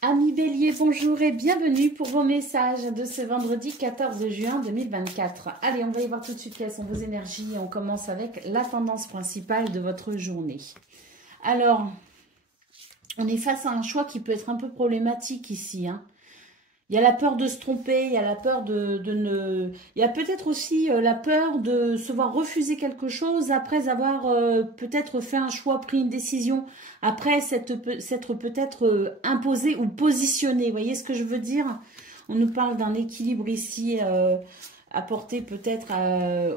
Amis Bélier, bonjour et bienvenue pour vos messages de ce vendredi 14 juin 2024. Allez, on va y voir tout de suite quelles sont vos énergies. On commence avec la tendance principale de votre journée. Alors, on est face à un choix qui peut être un peu problématique ici, hein. Il y a la peur de se tromper, il y a la peur de ne... Il y a peut-être aussi la peur de se voir refuser quelque chose après avoir peut-être fait un choix, pris une décision, après s'être peut-être imposé ou positionné. Vous voyez ce que je veux dire? On nous parle d'un équilibre ici apporté peut-être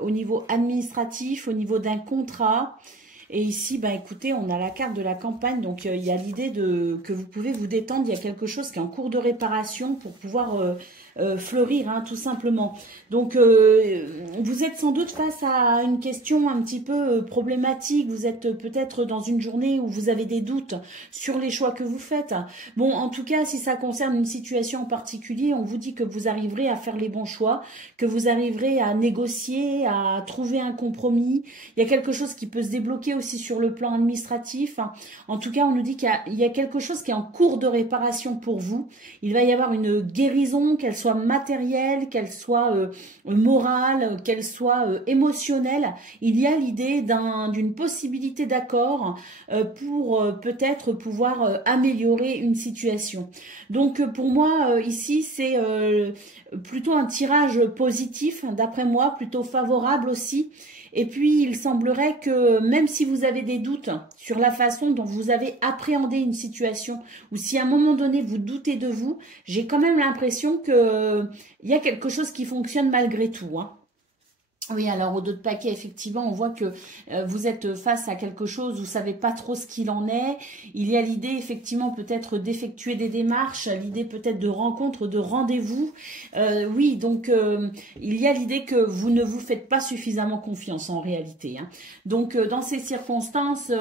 au niveau administratif, au niveau d'un contrat. Et ici, bah, écoutez, on a la carte de la campagne, donc il y a l'idée que vous pouvez vous détendre. Il y a quelque chose qui est en cours de réparation pour pouvoir fleurir, hein, tout simplement. Donc, vous êtes sans doute face à une question un petit peu problématique. Vous êtes peut-être dans une journée où vous avez des doutes sur les choix que vous faites. Bon, en tout cas, si ça concerne une situation en particulier, on vous dit que vous arriverez à faire les bons choix, que vous arriverez à négocier, à trouver un compromis. Il y a quelque chose qui peut se débloquer aussi sur le plan administratif. En tout cas, on nous dit qu'il y a quelque chose qui est en cours de réparation pour vous. Il va y avoir une guérison, qu'elle soit matérielle, qu'elle soit morale, qu'elle soit émotionnelle. Il y a l'idée d'une possibilité d'accord pour peut-être pouvoir améliorer une situation. Donc pour moi, ici, c'est plutôt un tirage positif, d'après moi, plutôt favorable aussi. Et puis, il semblerait que même si vous avez des doutes sur la façon dont vous avez appréhendé une situation, ou si à un moment donné vous doutez de vous, j'ai quand même l'impression que il y a quelque chose qui fonctionne malgré tout, hein. Oui, alors au dos de paquet, effectivement, on voit que vous êtes face à quelque chose, vous savez pas trop ce qu'il en est. Il y a l'idée, effectivement, peut-être d'effectuer des démarches, l'idée peut-être de rencontres, de rendez-vous. Oui, donc il y a l'idée que vous ne vous faites pas suffisamment confiance en réalité, hein. Donc dans ces circonstances,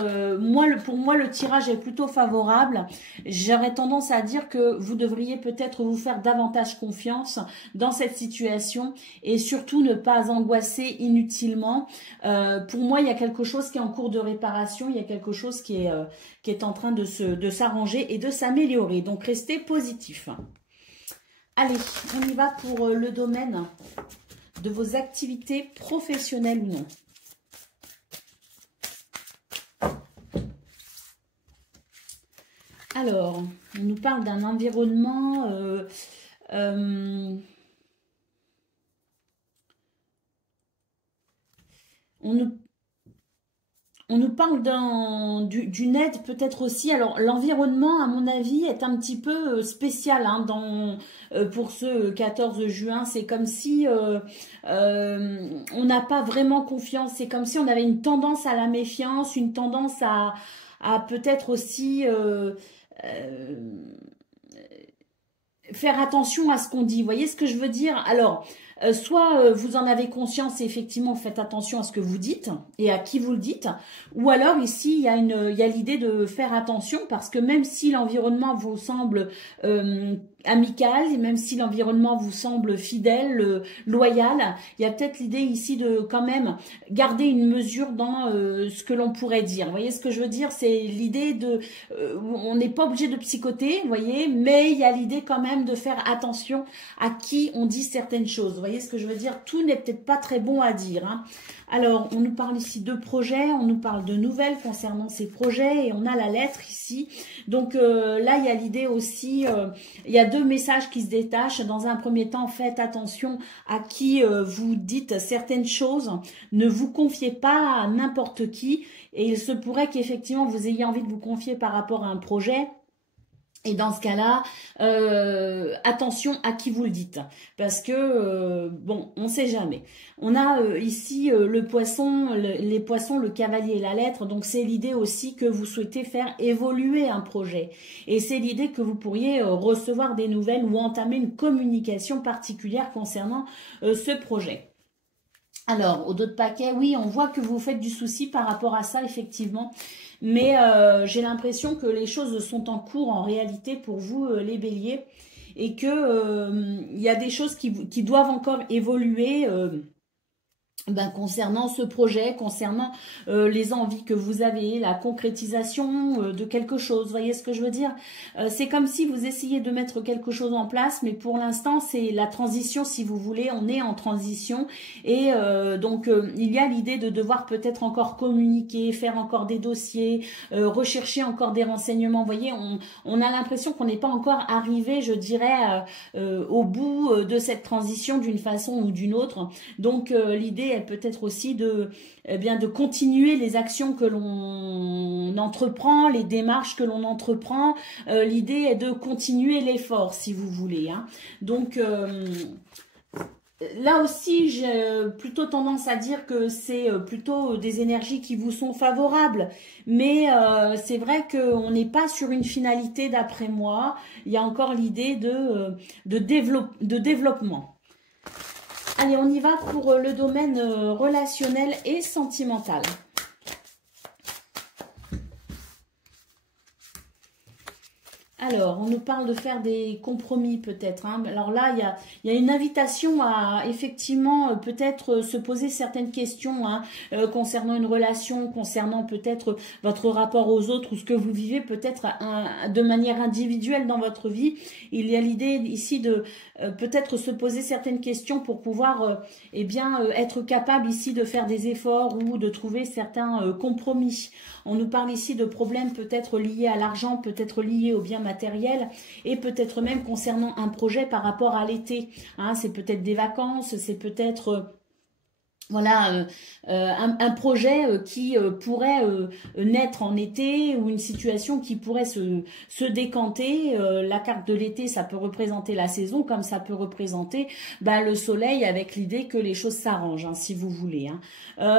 pour moi, le tirage est plutôt favorable. J'aurais tendance à dire que vous devriez peut-être vous faire davantage confiance dans cette situation et surtout ne pas angoisser inutilement. Pour moi, il y a quelque chose qui est en cours de réparation, il y a quelque chose qui est en train de s'arranger et de s'améliorer. Donc, restez positif. Allez, on y va pour le domaine de vos activités professionnelles ou non. Alors, on nous parle d'un environnement... on nous parle d'une aide peut-être aussi. Alors, l'environnement, à mon avis, est un petit peu spécial, hein, pour ce 14 juin. C'est comme si on n'a pas vraiment confiance. C'est comme si on avait une tendance à la méfiance, une tendance à peut-être aussi euh, faire attention à ce qu'on dit. Vous voyez ce que je veux dire? Alors, soit vous en avez conscience et effectivement faites attention à ce que vous dites et à qui vous le dites, ou alors ici il y a l'idée de faire attention parce que même si l'environnement vous semble amical, et même si l'environnement vous semble fidèle, loyal, il y a peut-être l'idée ici de quand même garder une mesure dans ce que l'on pourrait dire. Vous voyez ce que je veux dire? C'est l'idée de... on n'est pas obligé de psychoter, vous voyez, mais il y a l'idée quand même de faire attention à qui on dit certaines choses. Vous voyez ce que je veux dire? Tout n'est peut-être pas très bon à dire, hein. Alors, on nous parle ici de projets, on nous parle de nouvelles concernant ces projets et on a la lettre ici. Donc là, il y a l'idée aussi, il y a deux messages qui se détachent. Dans un premier temps, faites attention à qui vous dites certaines choses. Ne vous confiez pas à n'importe qui et il se pourrait qu'effectivement, vous ayez envie de vous confier par rapport à un projet. Et dans ce cas-là, attention à qui vous le dites, parce que, bon, on ne sait jamais. On a ici le poisson, les poissons, le cavalier et la lettre, donc c'est l'idée aussi que vous souhaitez faire évoluer un projet. Et c'est l'idée que vous pourriez recevoir des nouvelles ou entamer une communication particulière concernant ce projet. Alors, au dos de paquet, oui, on voit que vous faites du souci par rapport à ça, effectivement. Mais j'ai l'impression que les choses sont en cours en réalité pour vous, les béliers. Et que il y a des choses qui doivent encore évoluer concernant ce projet, concernant les envies que vous avez, la concrétisation de quelque chose. Vous voyez ce que je veux dire? C'est comme si vous essayez de mettre quelque chose en place, mais pour l'instant, c'est la transition, si vous voulez. On est en transition et donc il y a l'idée de devoir peut-être encore communiquer, faire encore des dossiers, rechercher encore des renseignements. Vous voyez, on a l'impression qu'on n'est pas encore arrivé, je dirais, au bout de cette transition d'une façon ou d'une autre. Donc l'idée est peut-être aussi de continuer les actions que l'on entreprend, les démarches que l'on entreprend. L'idée est de continuer l'effort, si vous voulez, hein. Donc là aussi, j'ai plutôt tendance à dire que c'est plutôt des énergies qui vous sont favorables. Mais c'est vrai qu'on n'est pas sur une finalité d'après moi. Il y a encore l'idée de développement. Allez, on y va pour le domaine relationnel et sentimental. Alors, on nous parle de faire des compromis peut-être, hein. Alors là, il y a une invitation à effectivement peut-être se poser certaines questions, hein, concernant une relation, concernant peut-être votre rapport aux autres ou ce que vous vivez peut-être de manière individuelle dans votre vie. Il y a l'idée ici de peut-être se poser certaines questions pour pouvoir être capable ici de faire des efforts ou de trouver certains compromis. On nous parle ici de problèmes peut-être liés à l'argent, peut-être liés aux biens matériels et peut-être même concernant un projet par rapport à l'été, hein. C'est peut-être des vacances, c'est peut-être voilà, un projet qui pourrait naître en été ou une situation qui pourrait se décanter. La carte de l'été, ça peut représenter la saison, comme ça peut représenter le soleil avec l'idée que les choses s'arrangent, hein, si vous voulez, hein.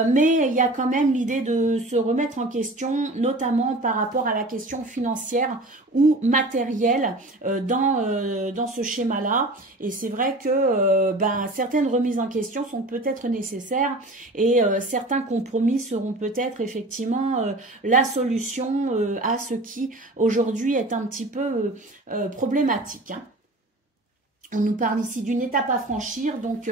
Mais il y a quand même l'idée de se remettre en question, notamment par rapport à la question financière ou matérielle dans ce schéma-là. Et c'est vrai que certaines remises en question sont peut-être nécessaires et certains compromis seront peut-être effectivement la solution à ce qui aujourd'hui est un petit peu problématique, hein. On nous parle ici d'une étape à franchir, donc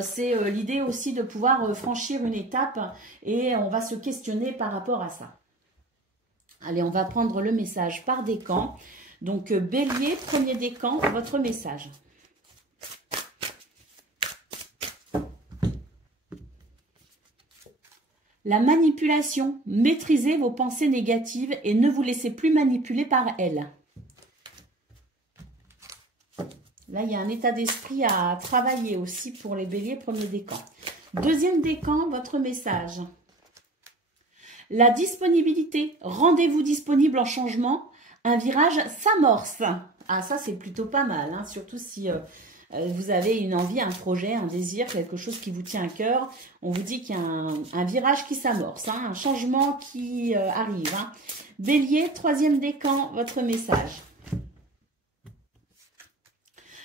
c'est l'idée aussi de pouvoir franchir une étape et on va se questionner par rapport à ça. Allez, on va prendre le message par décan. Donc Bélier, premier décan, votre message. La manipulation, maîtrisez vos pensées négatives et ne vous laissez plus manipuler par elles. Là, il y a un état d'esprit à travailler aussi pour les béliers, premier décan. Deuxième décan, votre message. La disponibilité, rendez-vous disponible en changement, un virage s'amorce. Ah, ça, c'est plutôt pas mal, hein, surtout si vous avez une envie, un projet, un désir, quelque chose qui vous tient à cœur. On vous dit qu'il y a un virage qui s'amorce, hein, un changement qui arrive, hein. Bélier, troisième décan, votre message.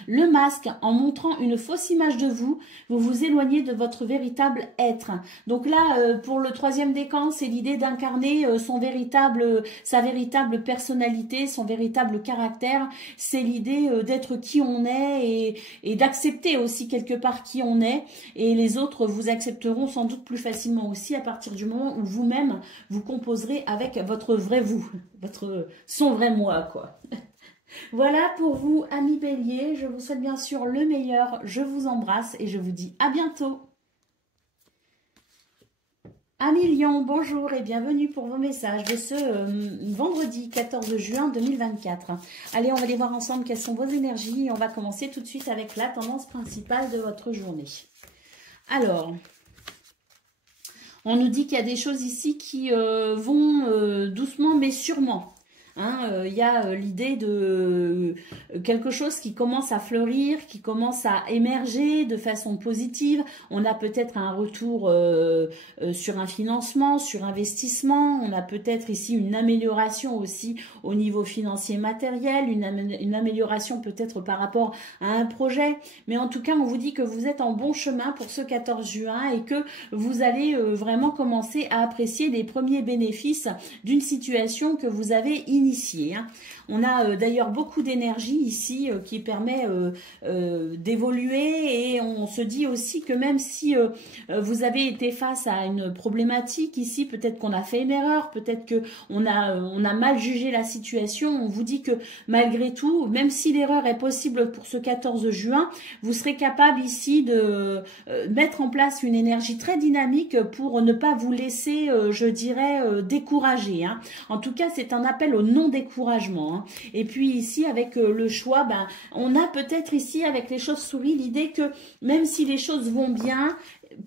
Le masque, en montrant une fausse image de vous, vous vous éloignez de votre véritable être. Donc là, pour le troisième décan, c'est l'idée d'incarner sa véritable personnalité, son véritable caractère. C'est l'idée d'être qui on est et d'accepter aussi quelque part qui on est. Et les autres vous accepteront sans doute plus facilement aussi à partir du moment où vous-même vous composerez avec votre vrai vous, son vrai moi, quoi. Voilà pour vous, amis béliers. Je vous souhaite bien sûr le meilleur. Je vous embrasse et je vous dis à bientôt. Amis Lion, bonjour et bienvenue pour vos messages de ce vendredi 14 juin 2024. Allez, on va aller voir ensemble quelles sont vos énergies. On va commencer tout de suite avec la tendance principale de votre journée. Alors, on nous dit qu'il y a des choses ici qui vont doucement mais sûrement. Hein, y a l'idée de quelque chose qui commence à fleurir, qui commence à émerger de façon positive. On a peut-être un retour sur un financement, sur investissement. On a peut-être ici une amélioration aussi au niveau financier matériel, une amélioration peut-être par rapport à un projet. Mais en tout cas, on vous dit que vous êtes en bon chemin pour ce 14 juin et que vous allez vraiment commencer à apprécier les premiers bénéfices d'une situation que vous avez initiée. initier. Hein. On a d'ailleurs beaucoup d'énergie ici qui permet d'évoluer, et on se dit aussi que même si vous avez été face à une problématique ici, peut-être qu'on a fait une erreur, peut-être qu'on a mal jugé la situation, on vous dit que malgré tout, même si l'erreur est possible pour ce 14 juin, vous serez capable ici de mettre en place une énergie très dynamique pour ne pas vous laisser, je dirais, décourager. Hein. En tout cas, c'est un appel au non-découragement. Hein. Et puis ici, avec le choix, ben, on a peut-être ici, avec les chauves-souris, l'idée que même si les choses vont bien,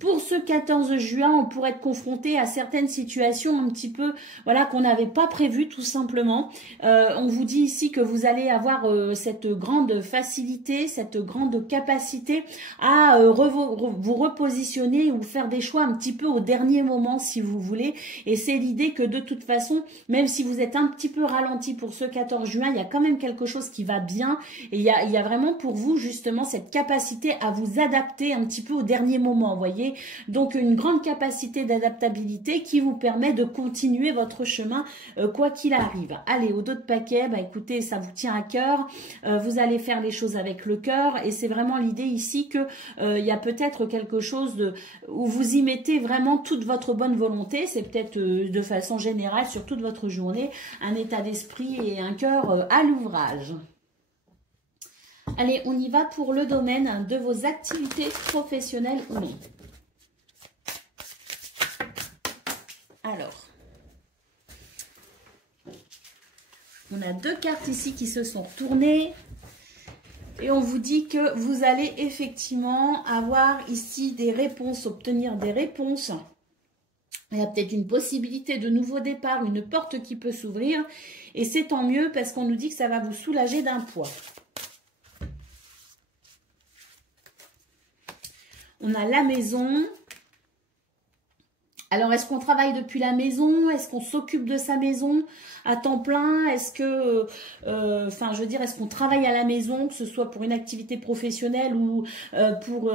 pour ce 14 juin, on pourrait être confronté à certaines situations un petit peu, voilà, qu'on n'avait pas prévues tout simplement. On vous dit ici que vous allez avoir cette grande facilité, cette grande capacité à vous repositionner ou faire des choix un petit peu au dernier moment si vous voulez. Et c'est l'idée que de toute façon, même si vous êtes un petit peu ralenti pour ce 14 juin, il y a quand même quelque chose qui va bien. Et il y a vraiment pour vous justement cette capacité à vous adapter un petit peu au dernier moment, vous voyez. Donc une grande capacité d'adaptabilité qui vous permet de continuer votre chemin quoi qu'il arrive. Allez, au dos de paquet, bah écoutez, ça vous tient à cœur, vous allez faire les choses avec le cœur, et c'est vraiment l'idée ici que il y a peut-être quelque chose où vous y mettez vraiment toute votre bonne volonté. C'est peut-être de façon générale sur toute votre journée un état d'esprit et un cœur à l'ouvrage. Allez, on y va pour le domaine de vos activités professionnelles ou non. Alors, on a deux cartes ici qui se sont retournées et on vous dit que vous allez effectivement avoir ici des réponses, obtenir des réponses. Il y a peut-être une possibilité de nouveau départ, une porte qui peut s'ouvrir, et c'est tant mieux parce qu'on nous dit que ça va vous soulager d'un poids. On a la maison. Alors, est-ce qu'on travaille depuis la maison? Est-ce qu'on s'occupe de sa maison à temps plein? Est-ce que, je veux dire, est-ce qu'on travaille à la maison, que ce soit pour une activité professionnelle ou pour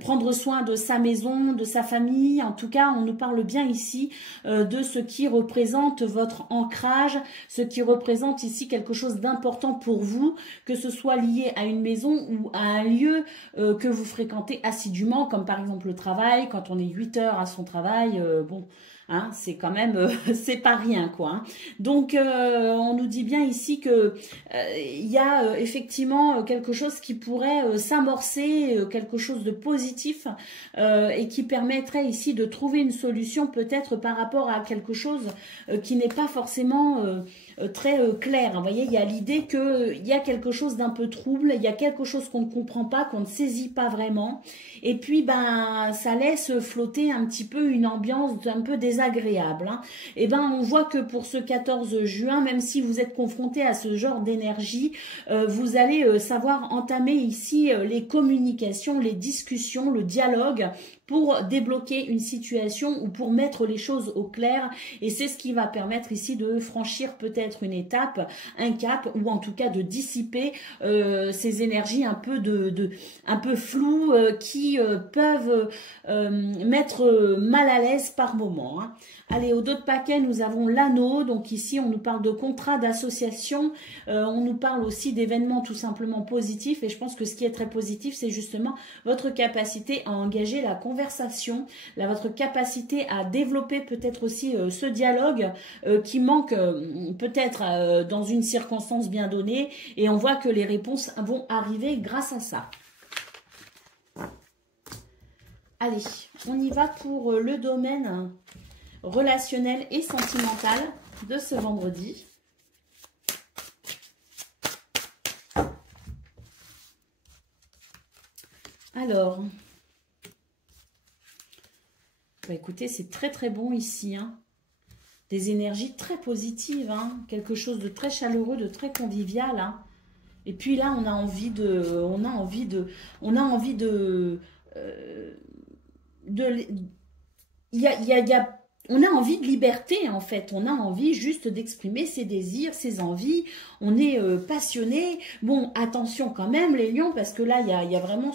prendre soin de sa maison, de sa famille? En tout cas, on nous parle bien ici de ce qui représente votre ancrage, ce qui représente ici quelque chose d'important pour vous, que ce soit lié à une maison ou à un lieu que vous fréquentez assidûment, comme par exemple le travail, quand on est 8 heures à son travail, bon, hein, c'est quand même, c'est pas rien, quoi. Hein. Donc, on nous dit bien ici que il y a effectivement quelque chose qui pourrait s'amorcer, quelque chose de positif et qui permettrait ici de trouver une solution peut-être par rapport à quelque chose qui n'est pas forcément très clair. Vous voyez, il y a l'idée qu'il y a quelque chose d'un peu trouble, il y a quelque chose qu'on ne comprend pas, qu'on ne saisit pas vraiment. Et puis, ben, ça laisse flotter un petit peu une ambiance un peu désagréable. Hein. Et ben, on voit que pour ce 14 juin, même si vous êtes confronté à ce genre d'énergie, vous allez savoir entamer ici les communications, les discussions, le dialogue pour débloquer une situation ou pour mettre les choses au clair. Et c'est ce qui va permettre ici de franchir peut-être une étape, un cap, ou en tout cas de dissiper ces énergies un peu floues qui peuvent mettre mal à l'aise par moment. Hein. Allez, au dos de paquet, nous avons l'anneau. Donc ici, on nous parle de contrat, d'association. On nous parle aussi d'événements tout simplement positifs. Et je pense que ce qui est très positif, c'est justement votre capacité à engager la conversation, votre capacité à développer peut-être aussi ce dialogue qui manque peut-être dans une circonstance bien donnée. Et on voit que les réponses vont arriver grâce à ça. Allez, on y va pour le domaine relationnel et sentimental de ce vendredi. Alors, bah écoutez, c'est très très bon ici, hein. Des énergies très positives, hein. Quelque chose de très chaleureux, de très convivial, hein. Et puis là, on a envie de on a envie de liberté, en fait. On a envie juste d'exprimer ses désirs, ses envies. On est passionné. Bon, attention quand même, les lions, parce que là, il y a vraiment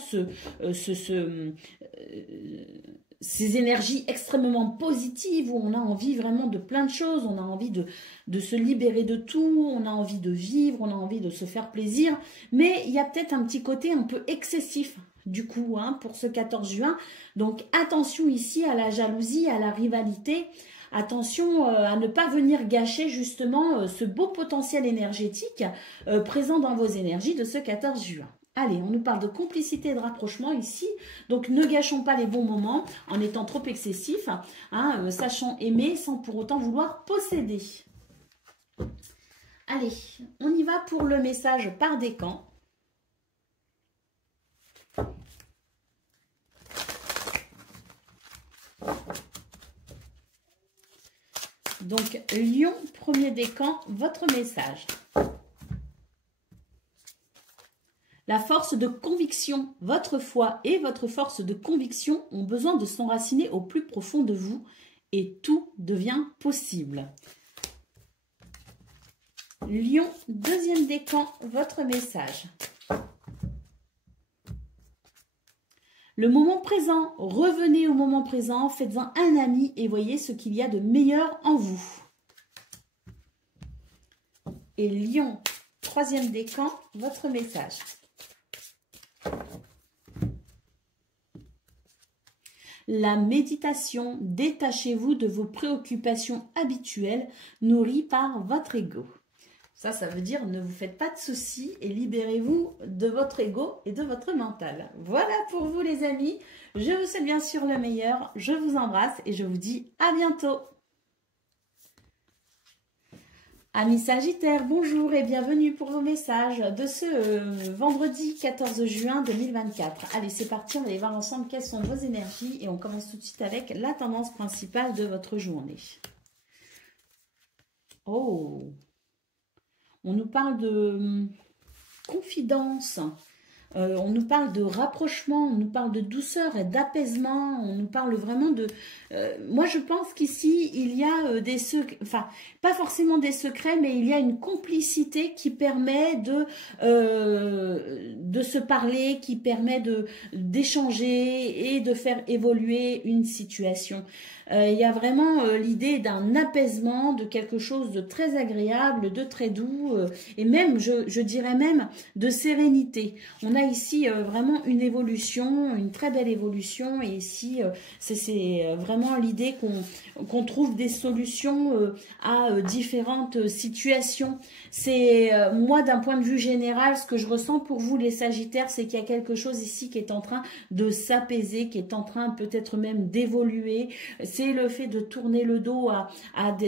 ces énergies extrêmement positives où on a envie vraiment de plein de choses, on a envie de se libérer de tout, on a envie de vivre, on a envie de se faire plaisir, mais il y a peut-être un petit côté un peu excessif du coup hein, pour ce 14 juin. Donc attention ici à la jalousie, à la rivalité, attention à ne pas venir gâcher justement ce beau potentiel énergétique présent dans vos énergies de ce 14 juin. Allez, on nous parle de complicité et de rapprochement ici, donc ne gâchons pas les bons moments en étant trop excessifs, hein, sachant aimer sans pour autant vouloir posséder. Allez, on y va pour le message par décan. Donc, Lion, premier décan, votre message. La force de conviction, votre foi et votre force de conviction ont besoin de s'enraciner au plus profond de vous et tout devient possible. Lion, deuxième décan, votre message. Le moment présent, revenez au moment présent, faites-en un ami et voyez ce qu'il y a de meilleur en vous. Et Lion, troisième décan, votre message. La méditation, détachez-vous de vos préoccupations habituelles nourries par votre ego. Ça veut dire ne vous faites pas de soucis et libérez-vous de votre ego et de votre mental. Voilà pour vous les amis. Je vous souhaite bien sûr le meilleur. Je vous embrasse et je vous dis à bientôt. Amis Sagittaires, bonjour et bienvenue pour vos messages de ce vendredi 14 juin 2024. Allez, c'est parti, on va aller voir ensemble quelles sont vos énergies et on commence tout de suite avec la tendance principale de votre journée. Oh, on nous parle de confidence. On nous parle de rapprochement, on nous parle de douceur et d'apaisement, on nous parle vraiment de... moi, je pense qu'ici, il y a des secrets, enfin, pas forcément des secrets, mais il y a une complicité qui permet de se parler, qui permet d'échanger et de faire évoluer une situation. Il y a vraiment l'idée d'un apaisement, de quelque chose de très agréable, de très doux, et même, je dirais même, de sérénité. On a ici vraiment une évolution, une très belle évolution, et ici, c'est vraiment l'idée qu'on trouve des solutions à différentes situations. C'est, moi, d'un point de vue général, ce que je ressens pour vous, les Sagittaires, c'est qu'il y a quelque chose ici qui est en train de s'apaiser, qui est en train peut-être même d'évoluer. C'est le fait de tourner le dos à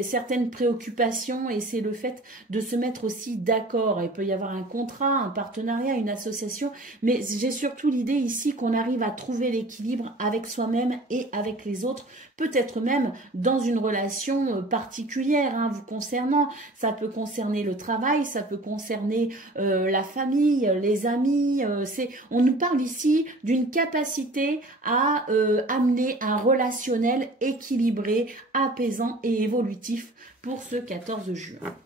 certaines préoccupations et c'est le fait de se mettre aussi d'accord. Il peut y avoir un contrat, un partenariat, une association, mais j'ai surtout l'idée ici qu'on arrive à trouver l'équilibre avec soi-même et avec les autres, peut-être même dans une relation particulière vous concernant. Ça peut concerner le travail, ça peut concerner la famille, les amis. On nous parle ici d'une capacité à amener un relationnel équilibré, apaisant et évolutif pour ce 14 juin.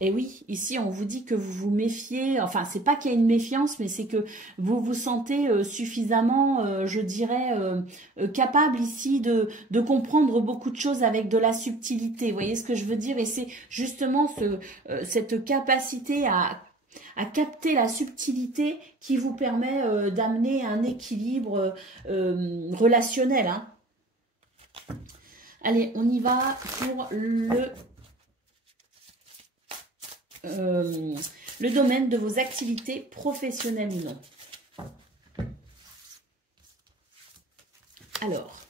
Et oui, ici, on vous dit que vous vous méfiez, enfin, c'est pas qu'il y a une méfiance, mais c'est que vous vous sentez suffisamment, je dirais, capable ici de comprendre beaucoup de choses avec de la subtilité. Vous voyez ce que je veux dire? Et c'est justement cette capacité à capter la subtilité qui vous permet d'amener un équilibre relationnel. Allez, on y va pour le domaine de vos activités professionnelles ou non. Alors,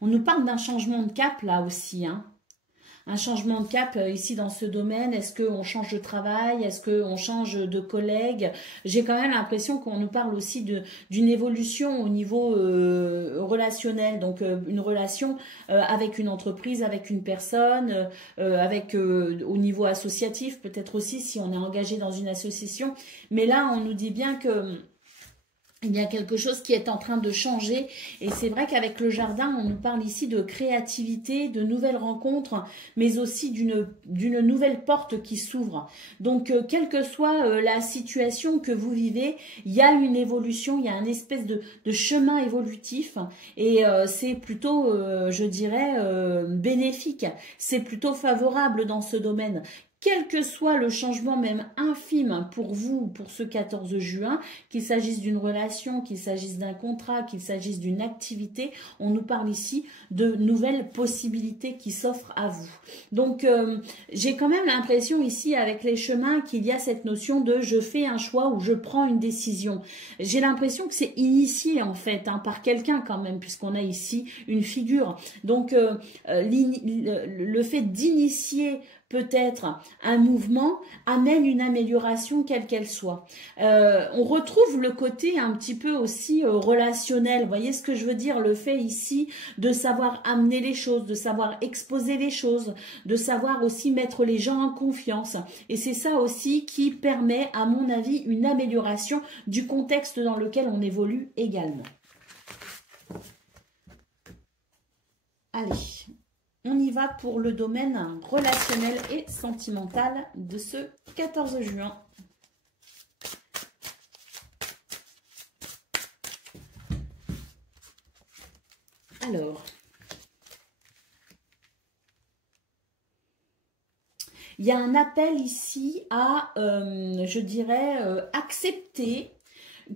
on nous parle d'un changement de cap là aussi, un changement de cap ici dans ce domaine. Est-ce qu'on change de travail? Est-ce qu'on change de collègue? J'ai quand même l'impression qu'on nous parle aussi d'une évolution au niveau relationnel. Donc une relation avec une entreprise, avec une personne, au niveau associatif, peut-être aussi si on est engagé dans une association. Mais là, on nous dit bien que il y a quelque chose qui est en train de changer et c'est vrai qu'avec le jardin, on nous parle ici de créativité, de nouvelles rencontres, mais aussi d'une nouvelle porte qui s'ouvre. Donc, quelle que soit la situation que vous vivez, il y a une évolution, il y a un espèce de chemin évolutif et c'est plutôt, je dirais, bénéfique. C'est plutôt favorable dans ce domaine. Quel que soit le changement même infime pour vous, pour ce 14 juin, qu'il s'agisse d'une relation, qu'il s'agisse d'un contrat, qu'il s'agisse d'une activité, on nous parle ici de nouvelles possibilités qui s'offrent à vous. Donc, j'ai quand même l'impression ici avec les chemins qu'il y a cette notion de je fais un choix ou je prends une décision. J'ai l'impression que c'est initié en fait par quelqu'un quand même, puisqu'on a ici une figure. Donc, le fait d'initier peut-être un mouvement amène une amélioration quelle qu'elle soit. On retrouve le côté un petit peu aussi relationnel. Vous voyez ce que je veux dire? Le fait ici de savoir amener les choses, de savoir exposer les choses, de savoir aussi mettre les gens en confiance. Et c'est ça aussi qui permet, à mon avis, une amélioration du contexte dans lequel on évolue également. Allez. On y va pour le domaine relationnel et sentimental de ce 14 juin. Alors, il y a un appel ici à, je dirais, accepter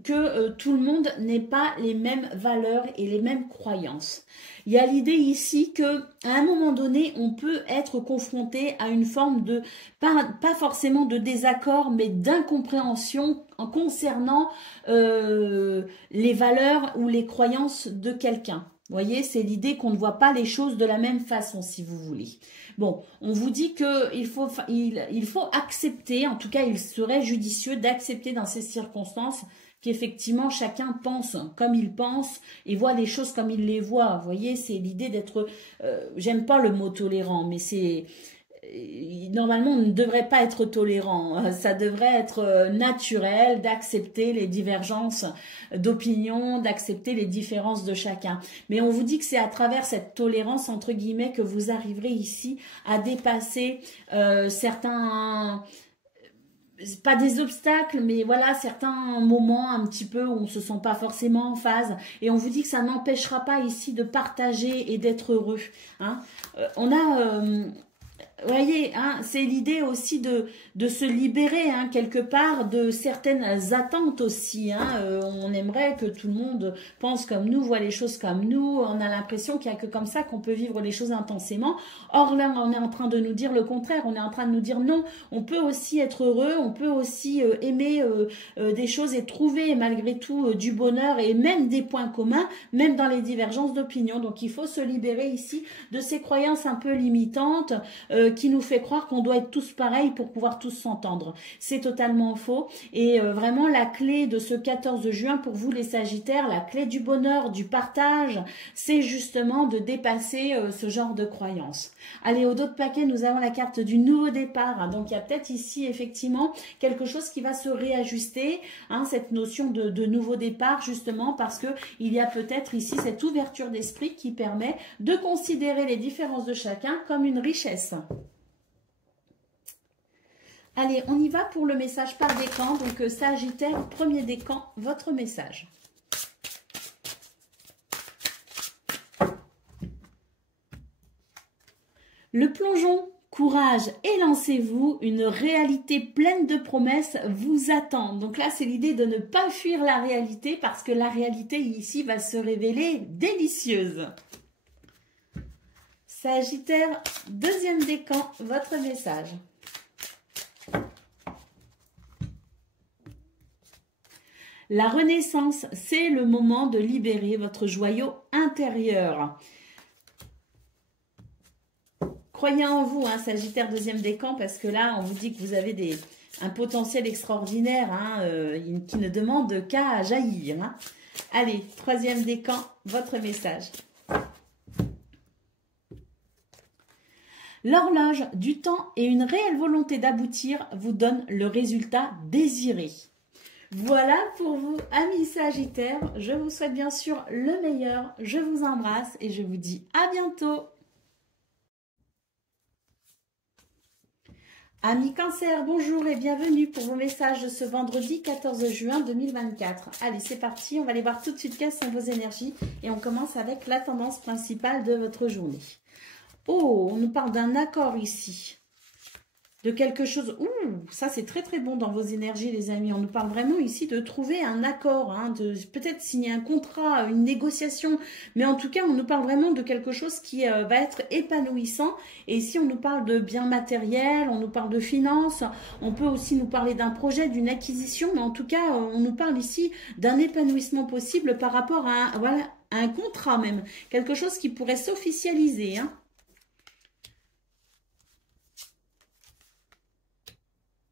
que tout le monde n'ait pas les mêmes valeurs et les mêmes croyances. Il y a l'idée ici que à un moment donné, on peut être confronté à une forme de, pas forcément de désaccord, mais d'incompréhension en concernant les valeurs ou les croyances de quelqu'un. Vous voyez, c'est l'idée qu'on ne voit pas les choses de la même façon, si vous voulez. Bon, on vous dit qu'il faut accepter, en tout cas, il serait judicieux d'accepter dans ces circonstances qu'effectivement chacun pense comme il pense et voit les choses comme il les voit. Vous voyez, c'est l'idée d'être, j'aime pas le mot tolérant, mais c'est, normalement on ne devrait pas être tolérant, ça devrait être naturel d'accepter les divergences d'opinion, d'accepter les différences de chacun. Mais on vous dit que c'est à travers cette tolérance, entre guillemets, que vous arriverez ici à dépasser certains... pas des obstacles, mais voilà, certains moments un petit peu où on se sent pas forcément en phase. Et on vous dit que ça n'empêchera pas ici de partager et d'être heureux. Hein. On a... vous voyez, hein, c'est l'idée aussi de se libérer hein, quelque part de certaines attentes aussi. Hein. On aimerait que tout le monde pense comme nous, voit les choses comme nous. On a l'impression qu'il n'y a que comme ça qu'on peut vivre les choses intensément. Or là, on est en train de nous dire le contraire. On est en train de nous dire non, on peut aussi être heureux, on peut aussi aimer des choses et trouver malgré tout du bonheur et même des points communs, même dans les divergences d'opinion. Donc il faut se libérer ici de ces croyances un peu limitantes qui nous fait croire qu'on doit être tous pareils pour pouvoir tous s'entendre. C'est totalement faux. Et vraiment, la clé de ce 14 juin pour vous, les Sagittaires, la clé du bonheur, du partage, c'est justement de dépasser ce genre de croyances. Allez, au dos de paquet, nous avons la carte du nouveau départ. Donc, il y a peut-être ici, effectivement, quelque chose qui va se réajuster, hein, cette notion de nouveau départ, justement, parce que il y a peut-être ici cette ouverture d'esprit qui permet de considérer les différences de chacun comme une richesse. Allez, on y va pour le message par décan. Donc, Sagittaire, premier décan, votre message. Le plongeon, courage et lancez-vous. Une réalité pleine de promesses vous attend. Donc là, c'est l'idée de ne pas fuir la réalité parce que la réalité ici va se révéler délicieuse. Sagittaire, deuxième décan, votre message. La renaissance, c'est le moment de libérer votre joyau intérieur. Croyez en vous, hein, Sagittaire deuxième décan, parce que là, on vous dit que vous avez un potentiel extraordinaire hein, qui ne demande qu'à jaillir. Hein. Allez, troisième décan, votre message. L'horloge du temps et une réelle volonté d'aboutir vous donnent le résultat désiré. Voilà pour vous, amis Sagittaires. Je vous souhaite bien sûr le meilleur. Je vous embrasse et je vous dis à bientôt. Amis Cancer, bonjour et bienvenue pour vos messages de ce vendredi 14 juin 2024. Allez, c'est parti, on va aller voir tout de suite quelles sont vos énergies et on commence avec la tendance principale de votre journée. Oh, on nous parle d'un accord ici. De quelque chose, ouh, ça c'est très très bon dans vos énergies les amis, on nous parle vraiment ici de trouver un accord, hein, de peut-être signer un contrat, une négociation, mais en tout cas on nous parle vraiment de quelque chose qui va être épanouissant, et ici on nous parle de biens matériels, on nous parle de finances, on peut aussi nous parler d'un projet, d'une acquisition, mais en tout cas on nous parle ici d'un épanouissement possible par rapport à voilà, à un contrat même, quelque chose qui pourrait s'officialiser, hein.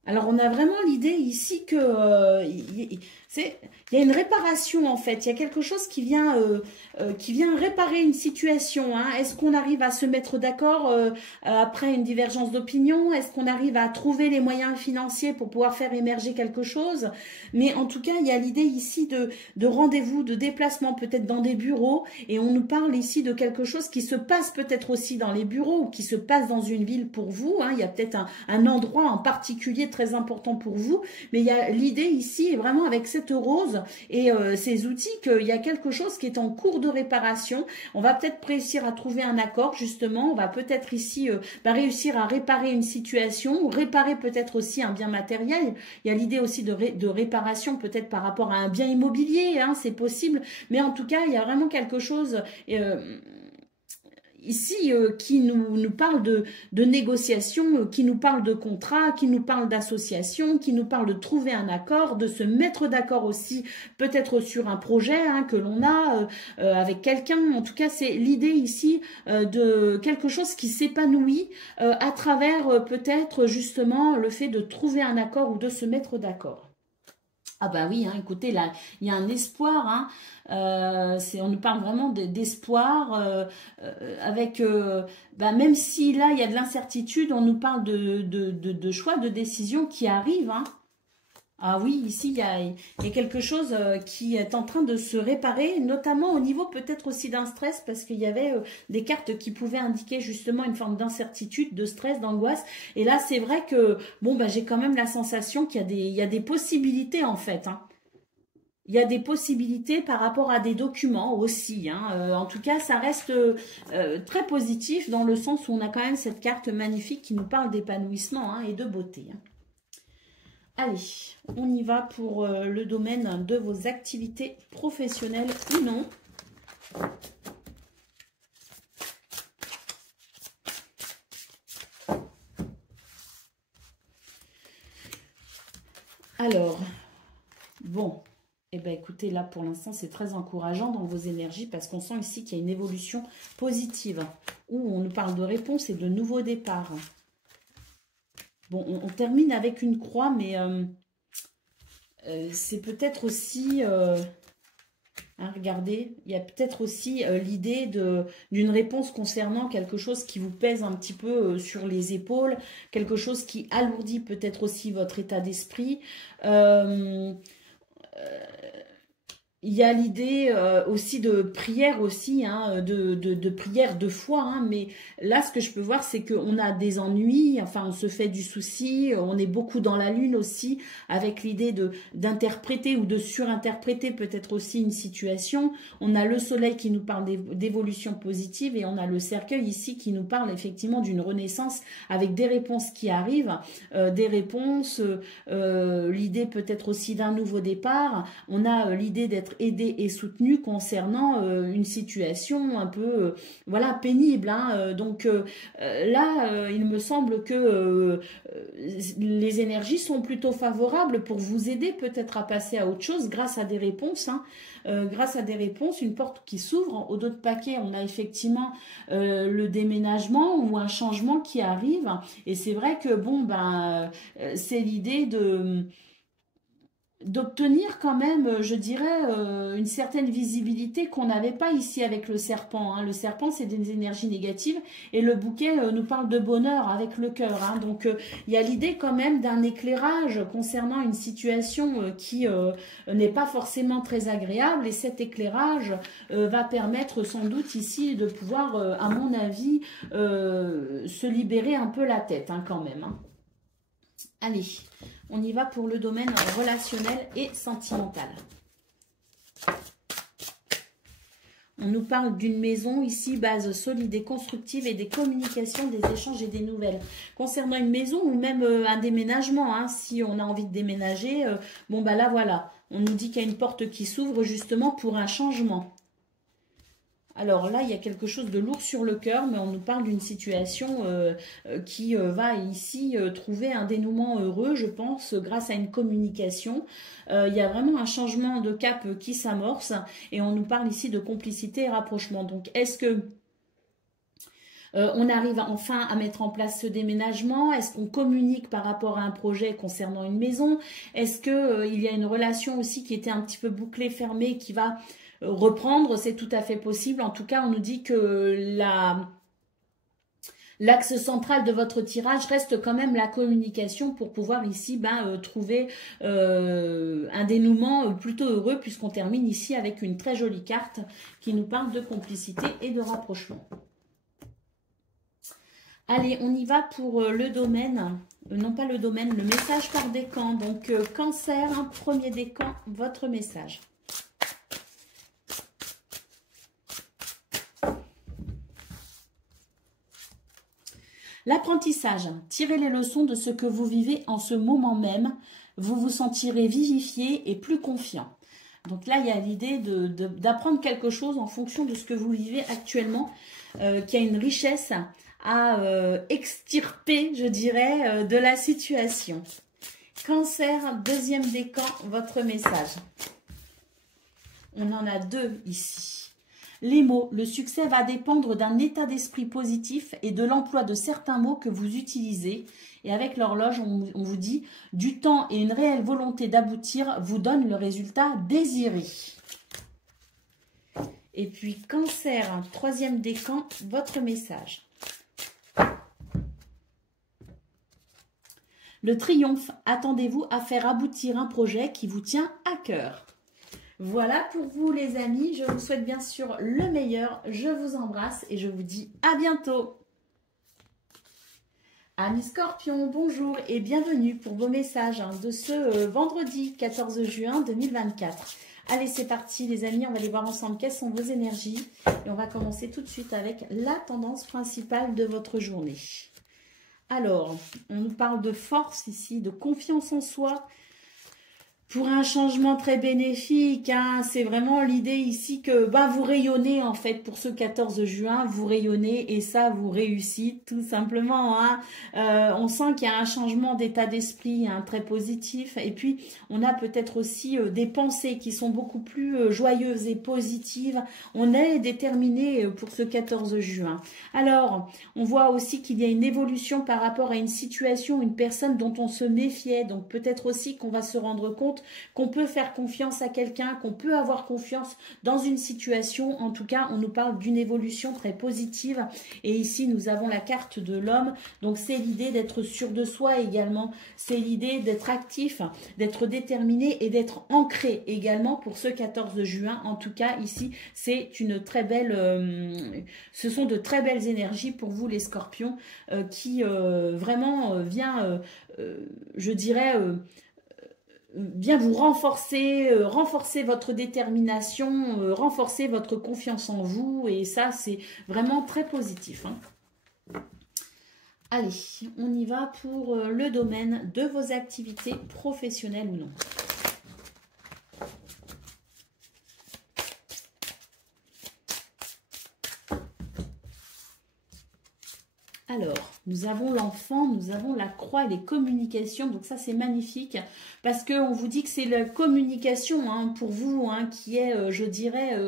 Alors, on a vraiment l'idée ici que il y a une réparation en fait. Il y a quelque chose qui vient réparer une situation, hein. Est-ce qu'on arrive à se mettre d'accord après une divergence d'opinion? Est-ce qu'on arrive à trouver les moyens financiers pour pouvoir faire émerger quelque chose? Mais en tout cas, il y a l'idée ici de rendez-vous, de déplacement peut-être dans des bureaux. Et on nous parle ici de quelque chose qui se passe peut-être aussi dans les bureaux ou qui se passe dans une ville pour vous, hein. Il y a peut-être un endroit en particulier très important pour vous, mais il y a l'idée ici vraiment avec cette rose et ces outils qu'il y a quelque chose qui est en cours de réparation. On va peut-être réussir à trouver un accord justement, on va peut-être ici réussir à réparer une situation, réparer peut-être aussi un bien matériel. Il y a l'idée aussi de réparation peut-être par rapport à un bien immobilier, hein, c'est possible, mais en tout cas il y a vraiment quelque chose ici qui nous parle de négociation, qui nous parle de contrat, qui nous parle d'association, qui nous parle de trouver un accord, de se mettre d'accord aussi peut-être sur un projet, hein, que l'on a avec quelqu'un. En tout cas, c'est l'idée ici de quelque chose qui s'épanouit à travers peut-être justement le fait de trouver un accord ou de se mettre d'accord. Ah bah oui, hein, écoutez, là, il y a un espoir, hein, on nous parle vraiment d'espoir, avec, même si là, il y a de l'incertitude, on nous parle de choix, de décisions qui arrivent, hein. Ah oui, ici, il y a quelque chose qui est en train de se réparer, notamment au niveau peut-être aussi d'un stress, parce qu'il y avait des cartes qui pouvaient indiquer justement une forme d'incertitude, de stress, d'angoisse. Et là, c'est vrai que, bon, j'ai quand même la sensation qu'il y a des possibilités, en fait, hein. Il y a des possibilités par rapport à des documents aussi, hein. En tout cas, ça reste très positif dans le sens où on a quand même cette carte magnifique qui nous parle d'épanouissement, hein, et de beauté, hein. Allez, on y va pour le domaine de vos activités professionnelles ou non. Alors, bon, eh bien écoutez, là pour l'instant c'est très encourageant dans vos énergies parce qu'on sent ici qu'il y a une évolution positive où on nous parle de réponse et de nouveaux départs. Bon, on termine avec une croix, mais c'est peut-être aussi, hein, regardez, il y a peut-être aussi l'idée d'une réponse concernant quelque chose qui vous pèse un petit peu sur les épaules, quelque chose qui alourdit peut-être aussi votre état d'esprit. Il y a l'idée aussi de prière aussi, hein, de prière de foi, hein, mais là ce que je peux voir c'est qu'on a des ennuis, enfin on se fait du souci, on est beaucoup dans la lune aussi, avec l'idée d'interpréter ou de surinterpréter peut-être aussi une situation. On a le soleil qui nous parle d'évolution positive et on a le cercueil ici qui nous parle effectivement d'une renaissance avec des réponses qui arrivent, des réponses, l'idée peut-être aussi d'un nouveau départ. On a l'idée d'être aidé et soutenu concernant une situation un peu voilà, pénible, hein. Donc là, il me semble que les énergies sont plutôt favorables pour vous aider peut-être à passer à autre chose grâce à des réponses, hein. Grâce à des réponses, une porte qui s'ouvre. Au dos de paquet, on a effectivement le déménagement ou un changement qui arrive. Et c'est vrai que bon, c'est l'idée d'obtenir quand même, je dirais, une certaine visibilité qu'on n'avait pas ici avec le serpent. Hein. Le serpent, c'est des énergies négatives et le bouquet nous parle de bonheur avec le cœur. Hein. Donc, il y a l'idée quand même d'un éclairage concernant une situation qui n'est pas forcément très agréable et cet éclairage va permettre sans doute ici de pouvoir, à mon avis, se libérer un peu la tête hein, quand même. Hein. Allez, on y va pour le domaine relationnel et sentimental. On nous parle d'une maison ici, base solide et constructive et des communications, des échanges et des nouvelles. Concernant une maison ou même un déménagement, hein, si on a envie de déménager, bon bah là voilà, on nous dit qu'il y a une porte qui s'ouvre justement pour un changement. Alors là, il y a quelque chose de lourd sur le cœur, mais on nous parle d'une situation qui va ici trouver un dénouement heureux, je pense, grâce à une communication. Il y a vraiment un changement de cap qui s'amorce et on nous parle ici de complicité et rapprochement. Donc, est-ce que on arrive enfin à mettre en place ce déménagement? Est-ce qu'on communique par rapport à un projet concernant une maison? Est-ce qu'il y a une relation aussi qui était un petit peu bouclée, fermée, qui va reprendre? C'est tout à fait possible. En tout cas, on nous dit que l'axe central de votre tirage reste quand même la communication pour pouvoir ici trouver un dénouement plutôt heureux puisqu'on termine ici avec une très jolie carte qui nous parle de complicité et de rapprochement. Allez, on y va pour le domaine, non pas le domaine, le message par décan. Donc, Cancer, premier décan, votre message. L'apprentissage, tirez les leçons de ce que vous vivez en ce moment même. Vous vous sentirez vivifié et plus confiant. Donc là, il y a l'idée d'apprendre quelque chose en fonction de ce que vous vivez actuellement, qui a une richesse à extirper, je dirais, de la situation. Cancer, deuxième décan, votre message. On en a deux ici. Les mots, le succès va dépendre d'un état d'esprit positif et de l'emploi de certains mots que vous utilisez. Et avec l'horloge, on vous dit « du temps et une réelle volonté d'aboutir vous donnent le résultat désiré ». Et puis Cancer, troisième décan, votre message. Le triomphe, attendez-vous à faire aboutir un projet qui vous tient à cœur. Voilà pour vous les amis, je vous souhaite bien sûr le meilleur, je vous embrasse et je vous dis à bientôt. Amis Scorpions, bonjour et bienvenue pour vos messages de ce vendredi 14 juin 2024. Allez, c'est parti les amis, on va aller voir ensemble quelles sont vos énergies et on va commencer tout de suite avec la tendance principale de votre journée. Alors, on nous parle de force ici, de confiance en soi, pour un changement très bénéfique. Hein. C'est vraiment l'idée ici que vous rayonnez en fait pour ce 14 juin, vous rayonnez et ça vous réussit tout simplement. Hein. On sent qu'il y a un changement d'état d'esprit très positif et puis on a peut-être aussi des pensées qui sont beaucoup plus joyeuses et positives. On est déterminé pour ce 14 juin. Alors, on voit aussi qu'il y a une évolution par rapport à une situation, une personne dont on se méfiait. Donc peut-être aussi qu'on va se rendre compte qu'on peut faire confiance à quelqu'un, qu'on peut avoir confiance dans une situation. En tout cas, on nous parle d'une évolution très positive. Et ici, nous avons la carte de l'homme. Donc, c'est l'idée d'être sûr de soi également. C'est l'idée d'être actif, d'être déterminé et d'être ancré également pour ce 14 juin. En tout cas, ici, c'est une très belle... ce sont de très belles énergies pour vous, les scorpions, qui vraiment vient, je dirais... bien vous renforcer, renforcer votre détermination, renforcer votre confiance en vous. Et ça, c'est vraiment très positif. Hein. Allez, on y va pour le domaine de vos activités professionnelles ou non. Alors, nous avons l'enfant, nous avons la croix et les communications. Donc ça, c'est magnifique parce qu'on vous dit que c'est la communication hein, pour vous qui est, je dirais,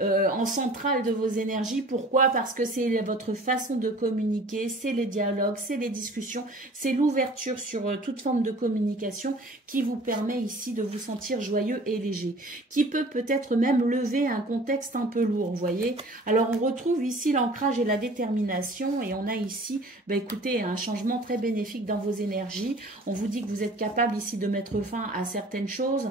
en centrale de vos énergies. Pourquoi? Parce que c'est votre façon de communiquer, c'est les dialogues, c'est les discussions, c'est l'ouverture sur toute forme de communication qui vous permet ici de vous sentir joyeux et léger, qui peut peut-être même lever un contexte un peu lourd, vous voyez. Alors, on retrouve ici l'ancrage et la détermination et on a ici écoutez, un changement très bénéfique dans vos énergies. On vous dit que vous êtes capable ici de mettre fin à certaines choses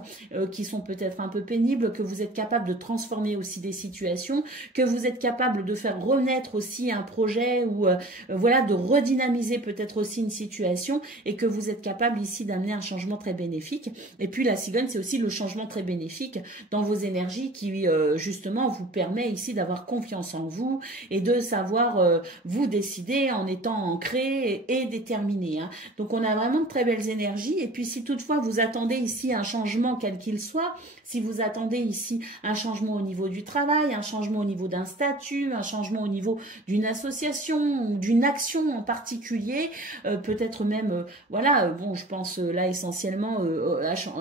qui sont peut-être un peu pénibles, que vous êtes capable de transformer aussi des situations, que vous êtes capable de faire renaître aussi un projet ou voilà, de redynamiser peut-être aussi une situation et que vous êtes capable ici d'amener un changement très bénéfique. Et puis la cigogne, c'est aussi le changement très bénéfique dans vos énergies qui justement vous permet ici d'avoir confiance en vous et de savoir vous décider en étant ancré et déterminé. Hein. Donc, on a vraiment de très belles énergies. Et puis, si toutefois, vous attendez ici un changement quel qu'il soit, si vous attendez ici un changement au niveau du travail, un changement au niveau d'un statut, un changement au niveau d'une association ou d'une action en particulier, peut-être même, voilà, bon, je pense là essentiellement,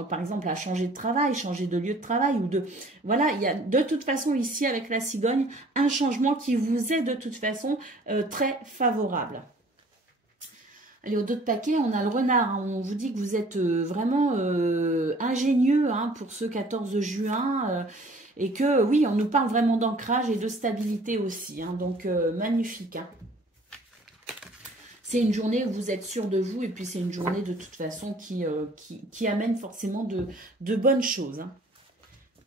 par exemple, à changer de travail, changer de lieu de travail ou de... Voilà, il y a de toute façon ici, avec la cigogne, un changement qui vous est de toute façon très favorable. Allez, au dos de paquet, on a le renard. Hein. On vous dit que vous êtes vraiment ingénieux hein, pour ce 14 juin. Et que, oui, on nous parle vraiment d'ancrage et de stabilité aussi. Hein. Donc, magnifique. Hein. C'est une journée où vous êtes sûr de vous. Et puis, c'est une journée de toute façon qui amène forcément de bonnes choses. Hein,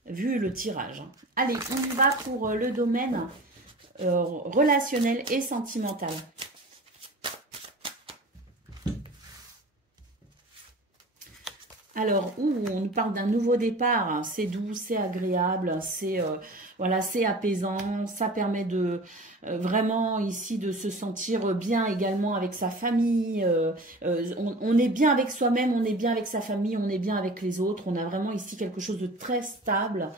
vu le tirage. Hein. Allez, on y va pour le domaine relationnel et sentimental. Alors, on nous parle d'un nouveau départ, hein, c'est doux, c'est agréable, c'est voilà, c'est apaisant, ça permet de vraiment ici de se sentir bien également avec sa famille, on est bien avec soi-même, on est bien avec sa famille, on est bien avec les autres, on a vraiment ici quelque chose de très stable,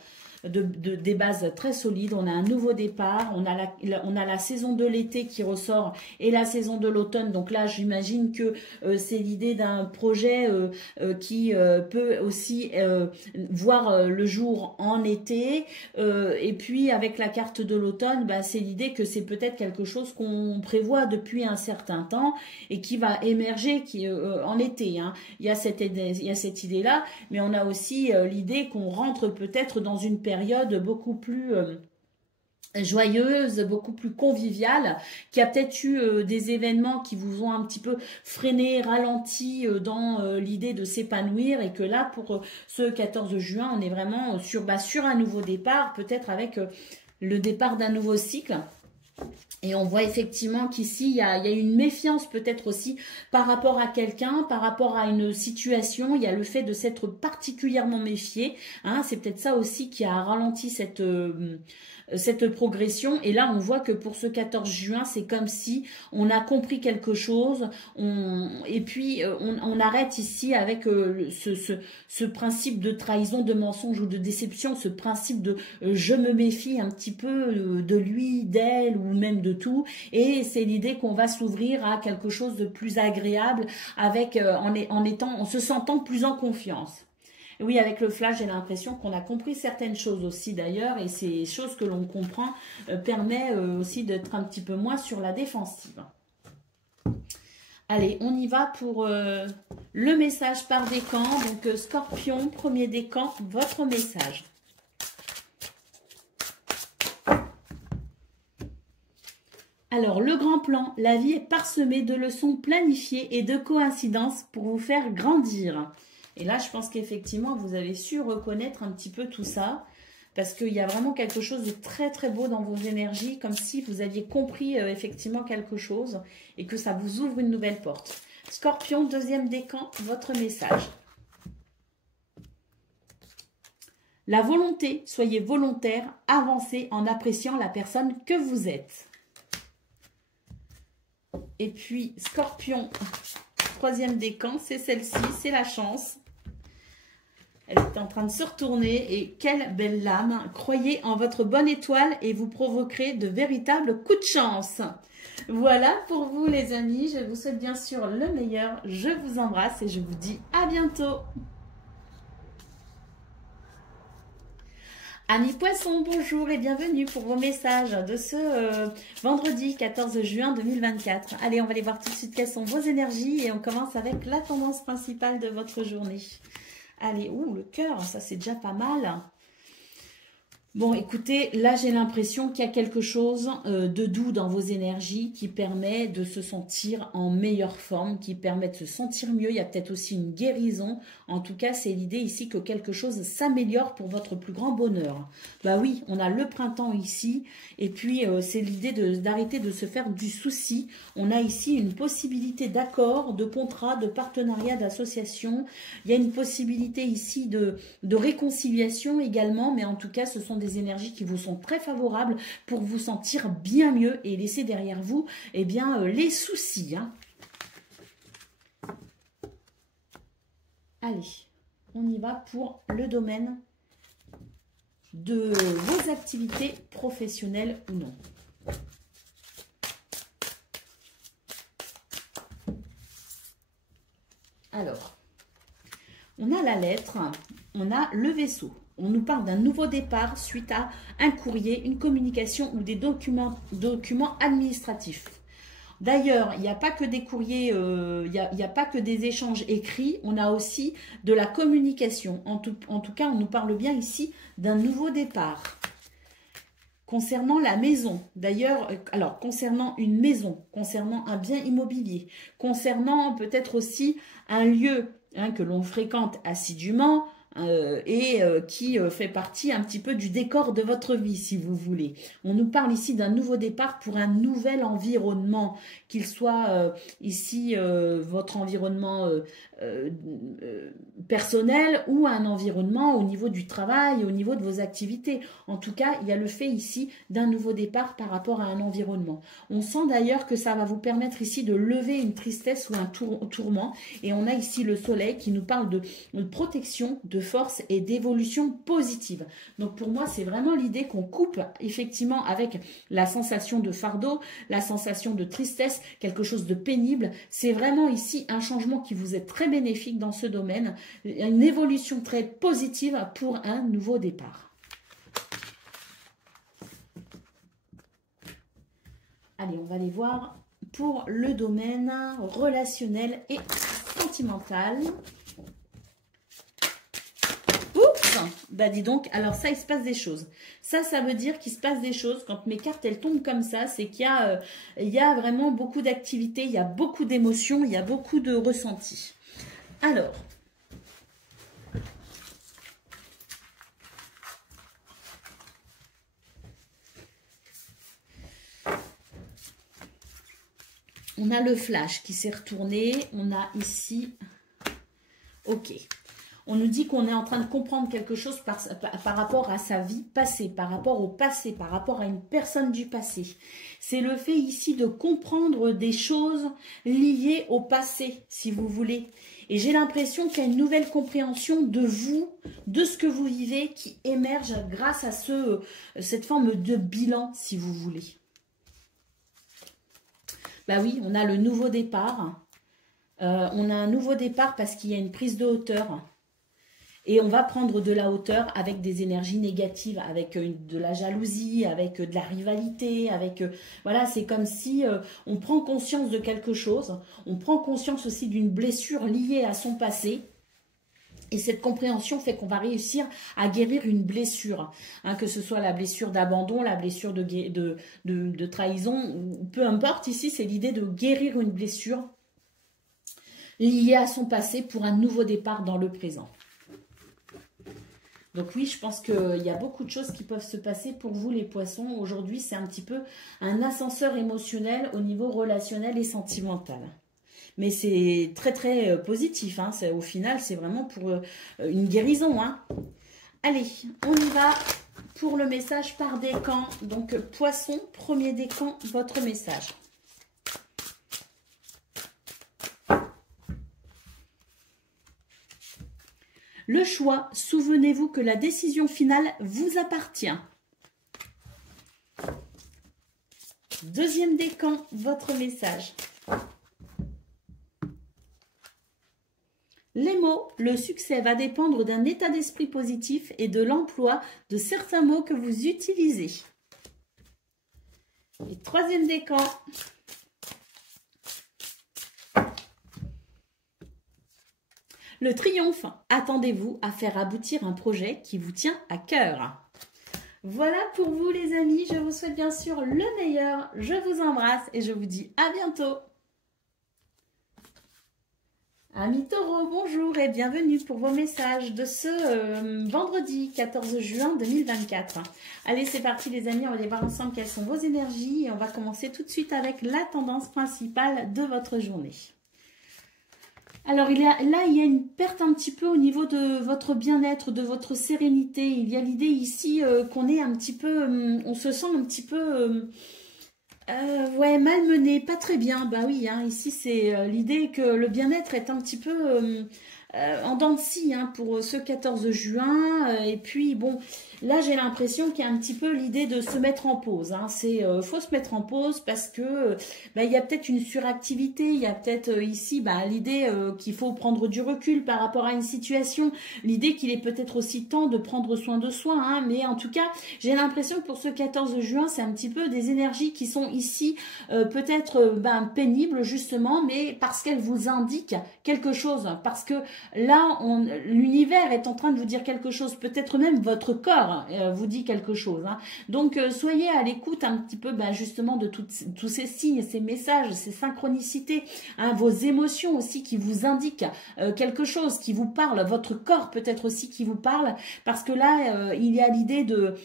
des bases très solides. On a un nouveau départ, on a la saison de l'été qui ressort et la saison de l'automne. Donc là, j'imagine que c'est l'idée d'un projet qui peut aussi voir le jour en été. Et puis, avec la carte de l'automne, bah, c'est l'idée que c'est peut-être quelque chose qu'on prévoit depuis un certain temps et qui va émerger en été. Hein. Il y a cette idée-là, mais on a aussi l'idée qu'on rentre peut-être dans une période beaucoup plus joyeuse, beaucoup plus conviviale, qui a peut-être eu des événements qui vous ont un petit peu freiné, ralenti dans l'idée de s'épanouir et que là, pour ce 14 juin, on est vraiment sur un nouveau départ, peut-être avec le départ d'un nouveau cycle. Et on voit effectivement qu'ici, il y a une méfiance peut-être aussi par rapport à quelqu'un, par rapport à une situation. Il y a le fait de s'être particulièrement méfié. Hein, c'est peut-être ça aussi qui a ralenti cette progression. Et là, on voit que pour ce 14 juin, c'est comme si on a compris quelque chose. Et puis, on arrête ici avec ce principe de trahison, de mensonge ou de déception, ce principe de je me méfie un petit peu de lui, d'elle ou même de tout. Et c'est l'idée qu'on va s'ouvrir à quelque chose de plus agréable avec en se sentant plus en confiance. Oui, avec le flash, j'ai l'impression qu'on a compris certaines choses aussi d'ailleurs, et ces choses que l'on comprend permet aussi d'être un petit peu moins sur la défensive. Allez, on y va pour le message par décan. Donc, Scorpion, premier décan, votre message. Alors, le grand plan, la vie est parsemée de leçons planifiées et de coïncidences pour vous faire grandir. Et là, je pense qu'effectivement, vous avez su reconnaître un petit peu tout ça, parce qu'il y a vraiment quelque chose de très très beau dans vos énergies, comme si vous aviez compris effectivement quelque chose et que ça vous ouvre une nouvelle porte. Scorpion, deuxième décan, votre message. La volonté, soyez volontaire, avancez en appréciant la personne que vous êtes. Et puis, Scorpion, troisième décan, c'est celle-ci, c'est la chance. Elle est en train de se retourner et quelle belle lame. Croyez en votre bonne étoile et vous provoquerez de véritables coups de chance. Voilà pour vous les amis. Je vous souhaite bien sûr le meilleur. Je vous embrasse et je vous dis à bientôt. Amis poissons, bonjour et bienvenue pour vos messages de ce vendredi 14 juin 2024. Allez, on va aller voir tout de suite quelles sont vos énergies et on commence avec la tendance principale de votre journée. Allez, ouh, le cœur, ça c'est déjà pas mal. Bon, écoutez, là j'ai l'impression qu'il y a quelque chose de doux dans vos énergies qui permet de se sentir en meilleure forme, qui permet de se sentir mieux. Il y a peut-être aussi une guérison. En tout cas, c'est l'idée ici que quelque chose s'améliore pour votre plus grand bonheur. Bah oui, on a le printemps ici et puis c'est l'idée d'arrêter de se faire du souci. On a ici une possibilité d'accord, de contrat, de partenariat, d'association. Il y a une possibilité ici de réconciliation également, mais en tout cas, ce sont des énergies qui vous sont très favorables pour vous sentir bien mieux et laisser derrière vous eh bien, les soucis. Hein. Allez, on y va pour le domaine de vos activités professionnelles ou non. Alors, on a la lettre, on a le vaisseau. On nous parle d'un nouveau départ suite à un courrier, une communication ou des documents administratifs. D'ailleurs, il n'y a pas que des courriers, il n'y a pas que des échanges écrits, on a aussi de la communication. En tout cas, on nous parle bien ici d'un nouveau départ. Concernant la maison, d'ailleurs, alors concernant une maison, concernant un bien immobilier, concernant peut-être aussi un lieu que l'on fréquente assidûment, qui fait partie un petit peu du décor de votre vie, si vous voulez. On nous parle ici d'un nouveau départ pour un nouvel environnement, qu'il soit ici votre environnement personnel ou un environnement au niveau du travail, au niveau de vos activités. En tout cas, il y a le fait ici d'un nouveau départ par rapport à un environnement. On sent d'ailleurs que ça va vous permettre ici de lever une tristesse ou un tourment. Et on a ici le soleil qui nous parle de protection, de force et d'évolution positive. Donc pour moi, c'est vraiment l'idée qu'on coupe effectivement avec la sensation de fardeau, la sensation de tristesse, quelque chose de pénible. C'est vraiment ici un changement qui vous est très bénéfique dans ce domaine, une évolution très positive pour un nouveau départ. Allez, on va aller voir pour le domaine relationnel et sentimental. Oups, bah dis donc, alors ça, il se passe des choses. Ça veut dire qu'il se passe des choses. Quand mes cartes, elles tombent comme ça, c'est qu'il y a vraiment beaucoup d'activités, il y a beaucoup d'émotions, il y a beaucoup de ressentis. Alors, on a le flash qui s'est retourné. On a ici, ok. On nous dit qu'on est en train de comprendre quelque chose par rapport à sa vie passée, par rapport au passé, par rapport à une personne du passé. C'est le fait ici de comprendre des choses liées au passé, si vous voulez. Et j'ai l'impression qu'il y a une nouvelle compréhension de vous, de ce que vous vivez, qui émerge grâce à cette forme de bilan, si vous voulez. Bah oui, on a le nouveau départ. On a un nouveau départ parce qu'il y a une prise de hauteur. Et on va prendre de la hauteur avec des énergies négatives, avec de la jalousie, avec de la rivalité, avec... voilà, c'est comme si on prend conscience de quelque chose. On prend conscience aussi d'une blessure liée à son passé. Et cette compréhension fait qu'on va réussir à guérir une blessure. Hein, que ce soit la blessure d'abandon, la blessure de trahison, ou peu importe. Ici, c'est l'idée de guérir une blessure liée à son passé pour un nouveau départ dans le présent. Donc oui, je pense qu'il y a beaucoup de choses qui peuvent se passer pour vous les poissons. Aujourd'hui, c'est un petit peu un ascenseur émotionnel au niveau relationnel et sentimental. Mais c'est très très positif. Hein. Au final, c'est vraiment pour une guérison. Hein. Allez, on y va pour le message par décan. Donc poisson, premier décan, votre message. Le choix, souvenez-vous que la décision finale vous appartient. Deuxième décan, votre message. Les mots, le succès va dépendre d'un état d'esprit positif et de l'emploi de certains mots que vous utilisez. Et troisième décan. Le triomphe, attendez-vous à faire aboutir un projet qui vous tient à cœur. Voilà pour vous les amis, je vous souhaite bien sûr le meilleur, je vous embrasse et je vous dis à bientôt. Amis taureaux, bonjour et bienvenue pour vos messages de ce vendredi 14 juin 2024. Allez, c'est parti les amis, on va aller voir ensemble quelles sont vos énergies et on va commencer tout de suite avec la tendance principale de votre journée. Alors, il y a une perte un petit peu au niveau de votre bien-être, de votre sérénité. Il y a l'idée ici qu'on est un petit peu, on se sent un petit peu... ouais, malmené, pas très bien. Bah oui, hein, ici c'est l'idée que le bien-être est un petit peu en dents de scie hein, pour ce 14 juin. Et puis bon, là j'ai l'impression qu'il y a un petit peu l'idée de se mettre en pause. Hein. Faut se mettre en pause parce que il y a peut-être une suractivité. Il y a peut-être ici l'idée qu'il faut prendre du recul par rapport à une situation. L'idée qu'il est peut-être aussi temps de prendre soin de soi. Hein. Mais en tout cas, j'ai l'impression que pour ce 14 juin, c'est un petit peu des énergies qui sont ici peut-être pénibles justement, mais parce qu'elles vous indiquent quelque chose. Parce que là, l'univers est en train de vous dire quelque chose. Peut-être même votre corps vous dit quelque chose. Hein. Donc, soyez à l'écoute un petit peu justement de tous ces signes, ces messages, ces synchronicités, hein, vos émotions aussi qui vous indiquent quelque chose, qui vous parle, votre corps peut-être aussi qui vous parle, parce que là, il y a l'idée de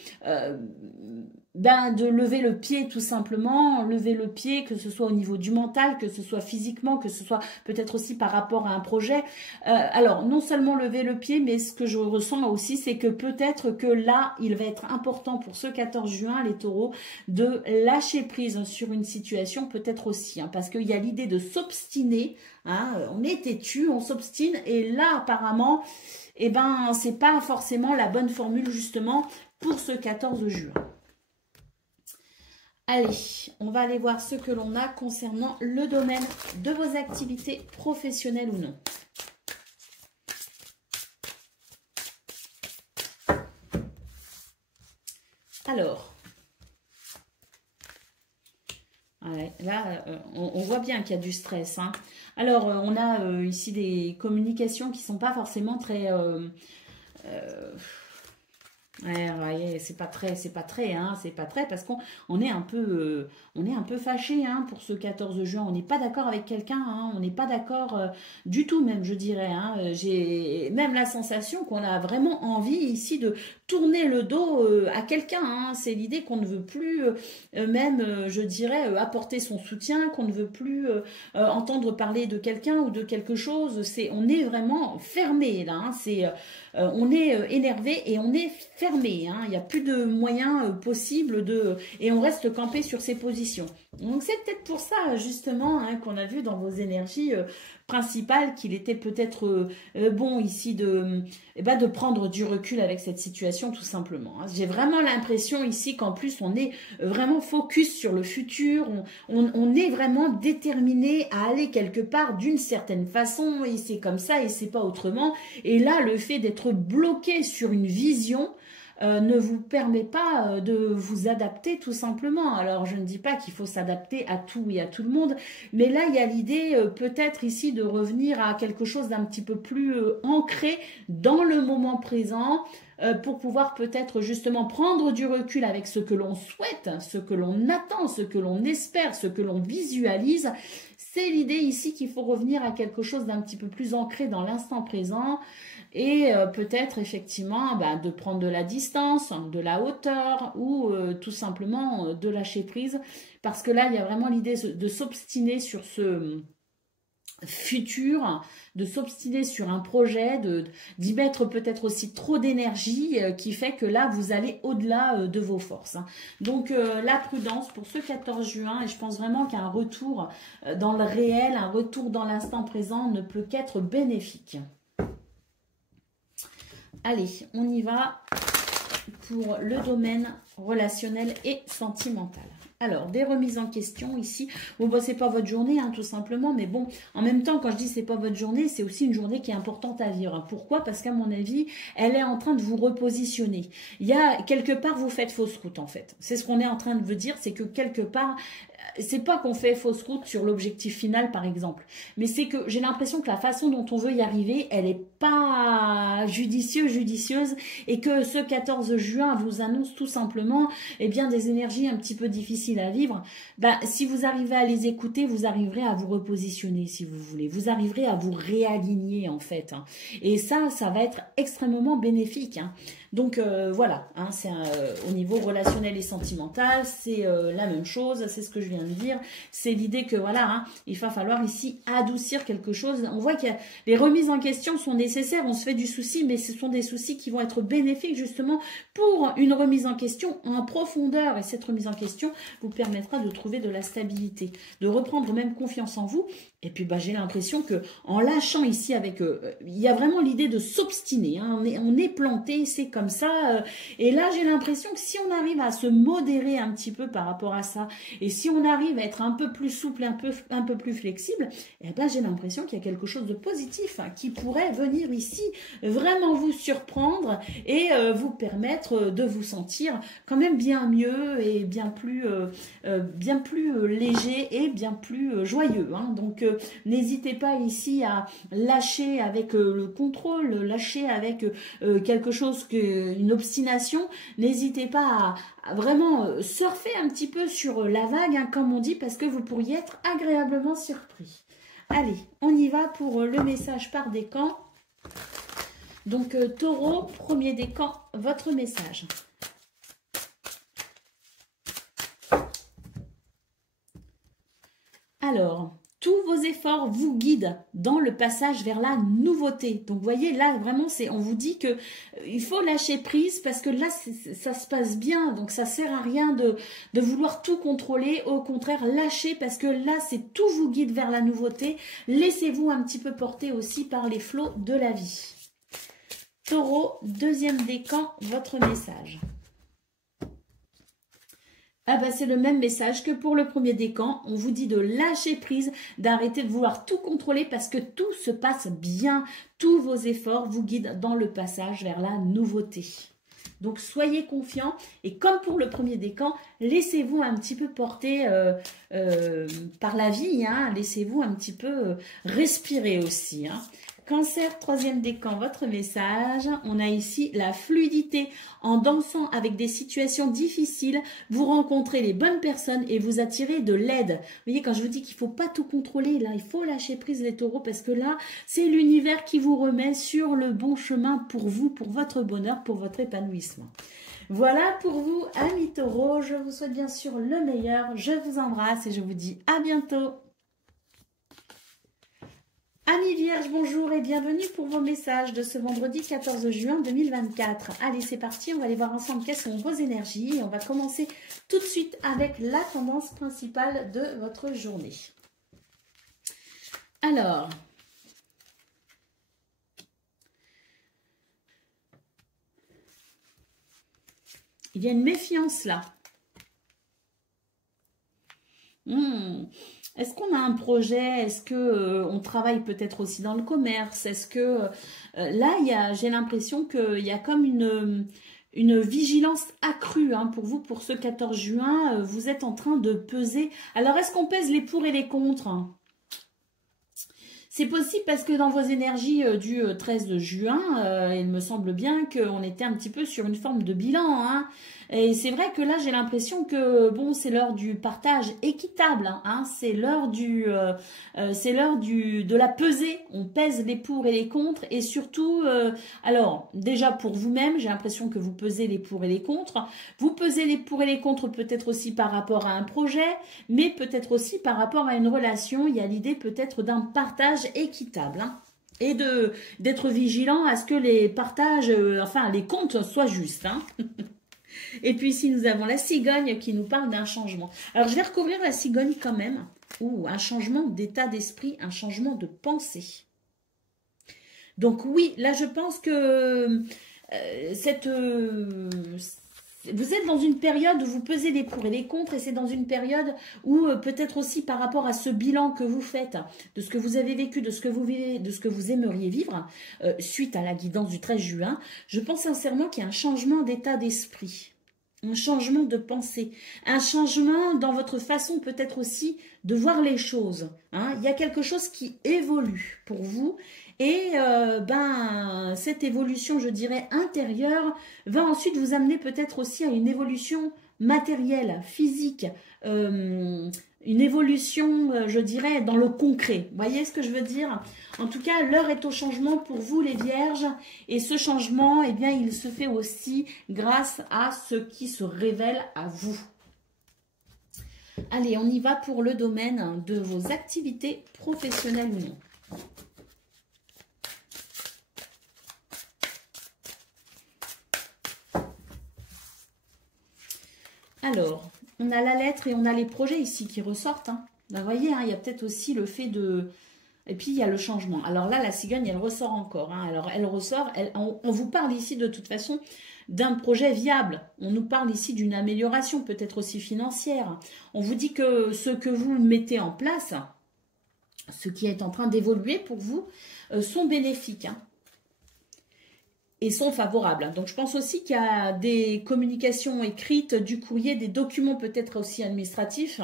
lever le pied tout simplement, lever le pied, que ce soit au niveau du mental, que ce soit physiquement, que ce soit peut-être aussi par rapport à un projet. Alors, non seulement lever le pied, mais ce que je ressens aussi, c'est que peut-être que là, il va être important pour ce 14 juin, les taureaux, de lâcher prise sur une situation, peut-être aussi, hein, parce qu'il y a l'idée de s'obstiner, hein, on est têtu, on s'obstine, et là, apparemment, c'est pas forcément la bonne formule, justement, pour ce 14 juin. Allez, on va aller voir ce que l'on a concernant le domaine de vos activités professionnelles ou non. Alors, ouais, là, on voit bien qu'il y a du stress. Hein. Alors, on a ici des communications qui ne sont pas forcément très... ouais, c'est pas très, parce qu'on est un peu fâché hein, pour ce 14 juin. On n'est pas d'accord avec quelqu'un, hein, on n'est pas d'accord du tout même, je dirais. Hein. J'ai même la sensation qu'on a vraiment envie ici de tourner le dos à quelqu'un. Hein. C'est l'idée qu'on ne veut plus je dirais, apporter son soutien, qu'on ne veut plus entendre parler de quelqu'un ou de quelque chose. On est vraiment fermé là. Hein. On est énervé et on est fermé. Hein. Il n'y a plus de moyens possibles et on reste campé sur ses positions. Donc c'est peut-être pour ça justement hein, qu'on a vu dans vos énergies principales qu'il était peut-être bon ici de prendre du recul avec cette situation tout simplement. Hein. J'ai vraiment l'impression ici qu'en plus on est vraiment focus sur le futur, on est vraiment déterminé à aller quelque part d'une certaine façon et c'est comme ça et c'est pas autrement. Et là le fait d'être bloqué sur une vision ne vous permet pas de vous adapter tout simplement. Alors je ne dis pas qu'il faut s'adapter à tout et à tout le monde, mais là il y a l'idée peut-être ici de revenir à quelque chose d'un petit peu plus ancré dans le moment présent, pour pouvoir peut-être justement prendre du recul avec ce que l'on souhaite, ce que l'on attend, ce que l'on espère, ce que l'on visualise. C'est l'idée ici qu'il faut revenir à quelque chose d'un petit peu plus ancré dans l'instant présent et peut-être effectivement de prendre de la distance, de la hauteur ou tout simplement de lâcher prise parce que là il y a vraiment l'idée de s'obstiner sur ce futur, de s'obstiner sur un projet, d'y mettre peut-être aussi trop d'énergie qui fait que là vous allez au-delà de vos forces. Hein. Donc la prudence pour ce 14 juin et je pense vraiment qu'un retour dans le réel, un retour dans l'instant présent ne peut qu'être bénéfique. Allez, on y va pour le domaine relationnel et sentimental. Alors, des remises en question ici. Bon, bah, c'est pas votre journée, hein, tout simplement. Mais bon, en même temps, quand je dis c'est pas votre journée, c'est aussi une journée qui est importante à vivre. Pourquoi? Parce qu'à mon avis, elle est en train de vous repositionner. Il y a, quelque part, vous faites fausse route, en fait. C'est ce qu'on est en train de vous dire, c'est que quelque part, c'est pas qu'on fait fausse route sur l'objectif final, par exemple. Mais c'est que j'ai l'impression que la façon dont on veut y arriver, elle est pas judicieuse. Et que ce 14 juin vous annonce tout simplement, eh bien, des énergies un petit peu difficiles à vivre. Bah, si vous arrivez à les écouter, vous arriverez à vous repositionner, si vous voulez. Vous arriverez à vous réaligner, en fait. Et ça va être extrêmement bénéfique, hein. Donc voilà, hein, c'est au niveau relationnel et sentimental, c'est la même chose, c'est ce que je viens de dire. C'est l'idée que voilà, hein, il va falloir ici adoucir quelque chose. On voit que les remises en question sont nécessaires, on se fait du souci, mais ce sont des soucis qui vont être bénéfiques justement pour une remise en question en profondeur. Et cette remise en question vous permettra de trouver de la stabilité, de reprendre même confiance en vous. Et puis bah, j'ai l'impression que en lâchant ici avec, il y a vraiment l'idée de s'obstiner, hein, on est planté, c'est comme ça. Et là j'ai l'impression que si on arrive à se modérer un petit peu par rapport à ça, et si on arrive à être un peu plus souple, un peu plus flexible, et ben j'ai l'impression qu'il y a quelque chose de positif, hein, qui pourrait venir ici vraiment vous surprendre et vous permettre de vous sentir quand même bien mieux et bien plus léger et bien plus joyeux, hein. Donc n'hésitez pas ici à lâcher avec le contrôle, lâcher avec quelque chose, une obstination. N'hésitez pas à vraiment surfer un petit peu sur la vague, hein, comme on dit, parce que vous pourriez être agréablement surpris. Allez, on y va pour le message par décan. Donc Taureau, premier décan, votre message. Alors, tous vos efforts vous guident dans le passage vers la nouveauté. Donc, vous voyez, là, vraiment, on vous dit que il faut lâcher prise parce que là, ça se passe bien. Donc, ça sert à rien de vouloir tout contrôler. Au contraire, lâchez parce que là, c'est tout vous guide vers la nouveauté. Laissez-vous un petit peu porter aussi par les flots de la vie. Taureau, deuxième décan, votre message. Ah bah c'est le même message que pour le premier décan. On vous dit de lâcher prise, d'arrêter de vouloir tout contrôler parce que tout se passe bien. Tous vos efforts vous guident dans le passage vers la nouveauté. Donc soyez confiants et comme pour le premier décan, laissez-vous un petit peu porter par la vie, hein. Laissez-vous un petit peu respirer aussi, hein. Cancer, troisième décan, votre message. On a ici la fluidité. En dansant avec des situations difficiles, vous rencontrez les bonnes personnes et vous attirez de l'aide. Vous voyez, quand je vous dis qu'il ne faut pas tout contrôler, là, il faut lâcher prise les taureaux parce que là, c'est l'univers qui vous remet sur le bon chemin pour vous, pour votre bonheur, pour votre épanouissement. Voilà pour vous, amis taureaux. Je vous souhaite bien sûr le meilleur. Je vous embrasse et je vous dis à bientôt. Amis Vierges, bonjour et bienvenue pour vos messages de ce vendredi 14 juin 2024. Allez, c'est parti, on va aller voir ensemble quelles sont vos énergies et on va commencer tout de suite avec la tendance principale de votre journée. Alors, il y a une méfiance là. Est-ce qu'on a un projet? Est-ce que on travaille peut-être aussi dans le commerce? Est-ce que là, j'ai l'impression qu'il y a comme une vigilance accrue, hein, pour vous, pour ce 14 juin. Vous êtes en train de peser. Alors, est-ce qu'on pèse les pour et les contre? C'est possible parce que dans vos énergies du 13 juin, il me semble bien qu'on était un petit peu sur une forme de bilan, hein. Et c'est vrai que là, j'ai l'impression que bon, c'est l'heure du partage équitable, hein. C'est l'heure de la pesée. On pèse les pour et les contre. Et surtout, alors déjà pour vous-même, j'ai l'impression que vous pesez les pour et les contre. Vous pesez les pour et les contre peut-être aussi par rapport à un projet, mais peut-être aussi par rapport à une relation. Il y a l'idée peut-être d'un partage équitable, hein. Et d'être vigilant à ce que les partages, enfin les comptes soient justes, hein. Et puis ici, nous avons la cigogne qui nous parle d'un changement. Alors, je vais recouvrir la cigogne quand même. Ouh, un changement d'état d'esprit, un changement de pensée. Donc oui, là je pense que vous êtes dans une période où vous pesez les pour et les contre, et c'est dans une période où peut-être aussi par rapport à ce bilan que vous faites, de ce que vous avez vécu, de ce que vous vivez, de ce que vous aimeriez vivre, suite à la guidance du 13 juin, je pense sincèrement qu'il y a un changement d'état d'esprit, un changement de pensée, un changement dans votre façon peut-être aussi de voir les choses. Hein. Il y a quelque chose qui évolue pour vous. Et cette évolution, je dirais, intérieure, va ensuite vous amener peut-être aussi à une évolution matérielle, physique, une évolution, je dirais, dans le concret. Vous voyez ce que je veux dire? En tout cas, l'heure est au changement pour vous, les vierges. Et ce changement, eh bien, il se fait aussi grâce à ce qui se révèle à vous. Allez, on y va pour le domaine de vos activités professionnelles ou non. Alors, on a la lettre et on a les projets ici qui ressortent. Hein. Là, vous voyez, hein, il y a peut-être aussi le fait de... Et puis, il y a le changement. Alors là, la cigogne, elle ressort encore. Hein. Alors, elle ressort. On vous parle ici, de toute façon, d'un projet viable. On nous parle ici d'une amélioration, peut-être aussi financière. On vous dit que ce que vous mettez en place, ce qui est en train d'évoluer pour vous, sont bénéfiques. Hein. Et sont favorables. Donc, je pense aussi qu'il y a des communications écrites, du courrier, des documents peut-être aussi administratifs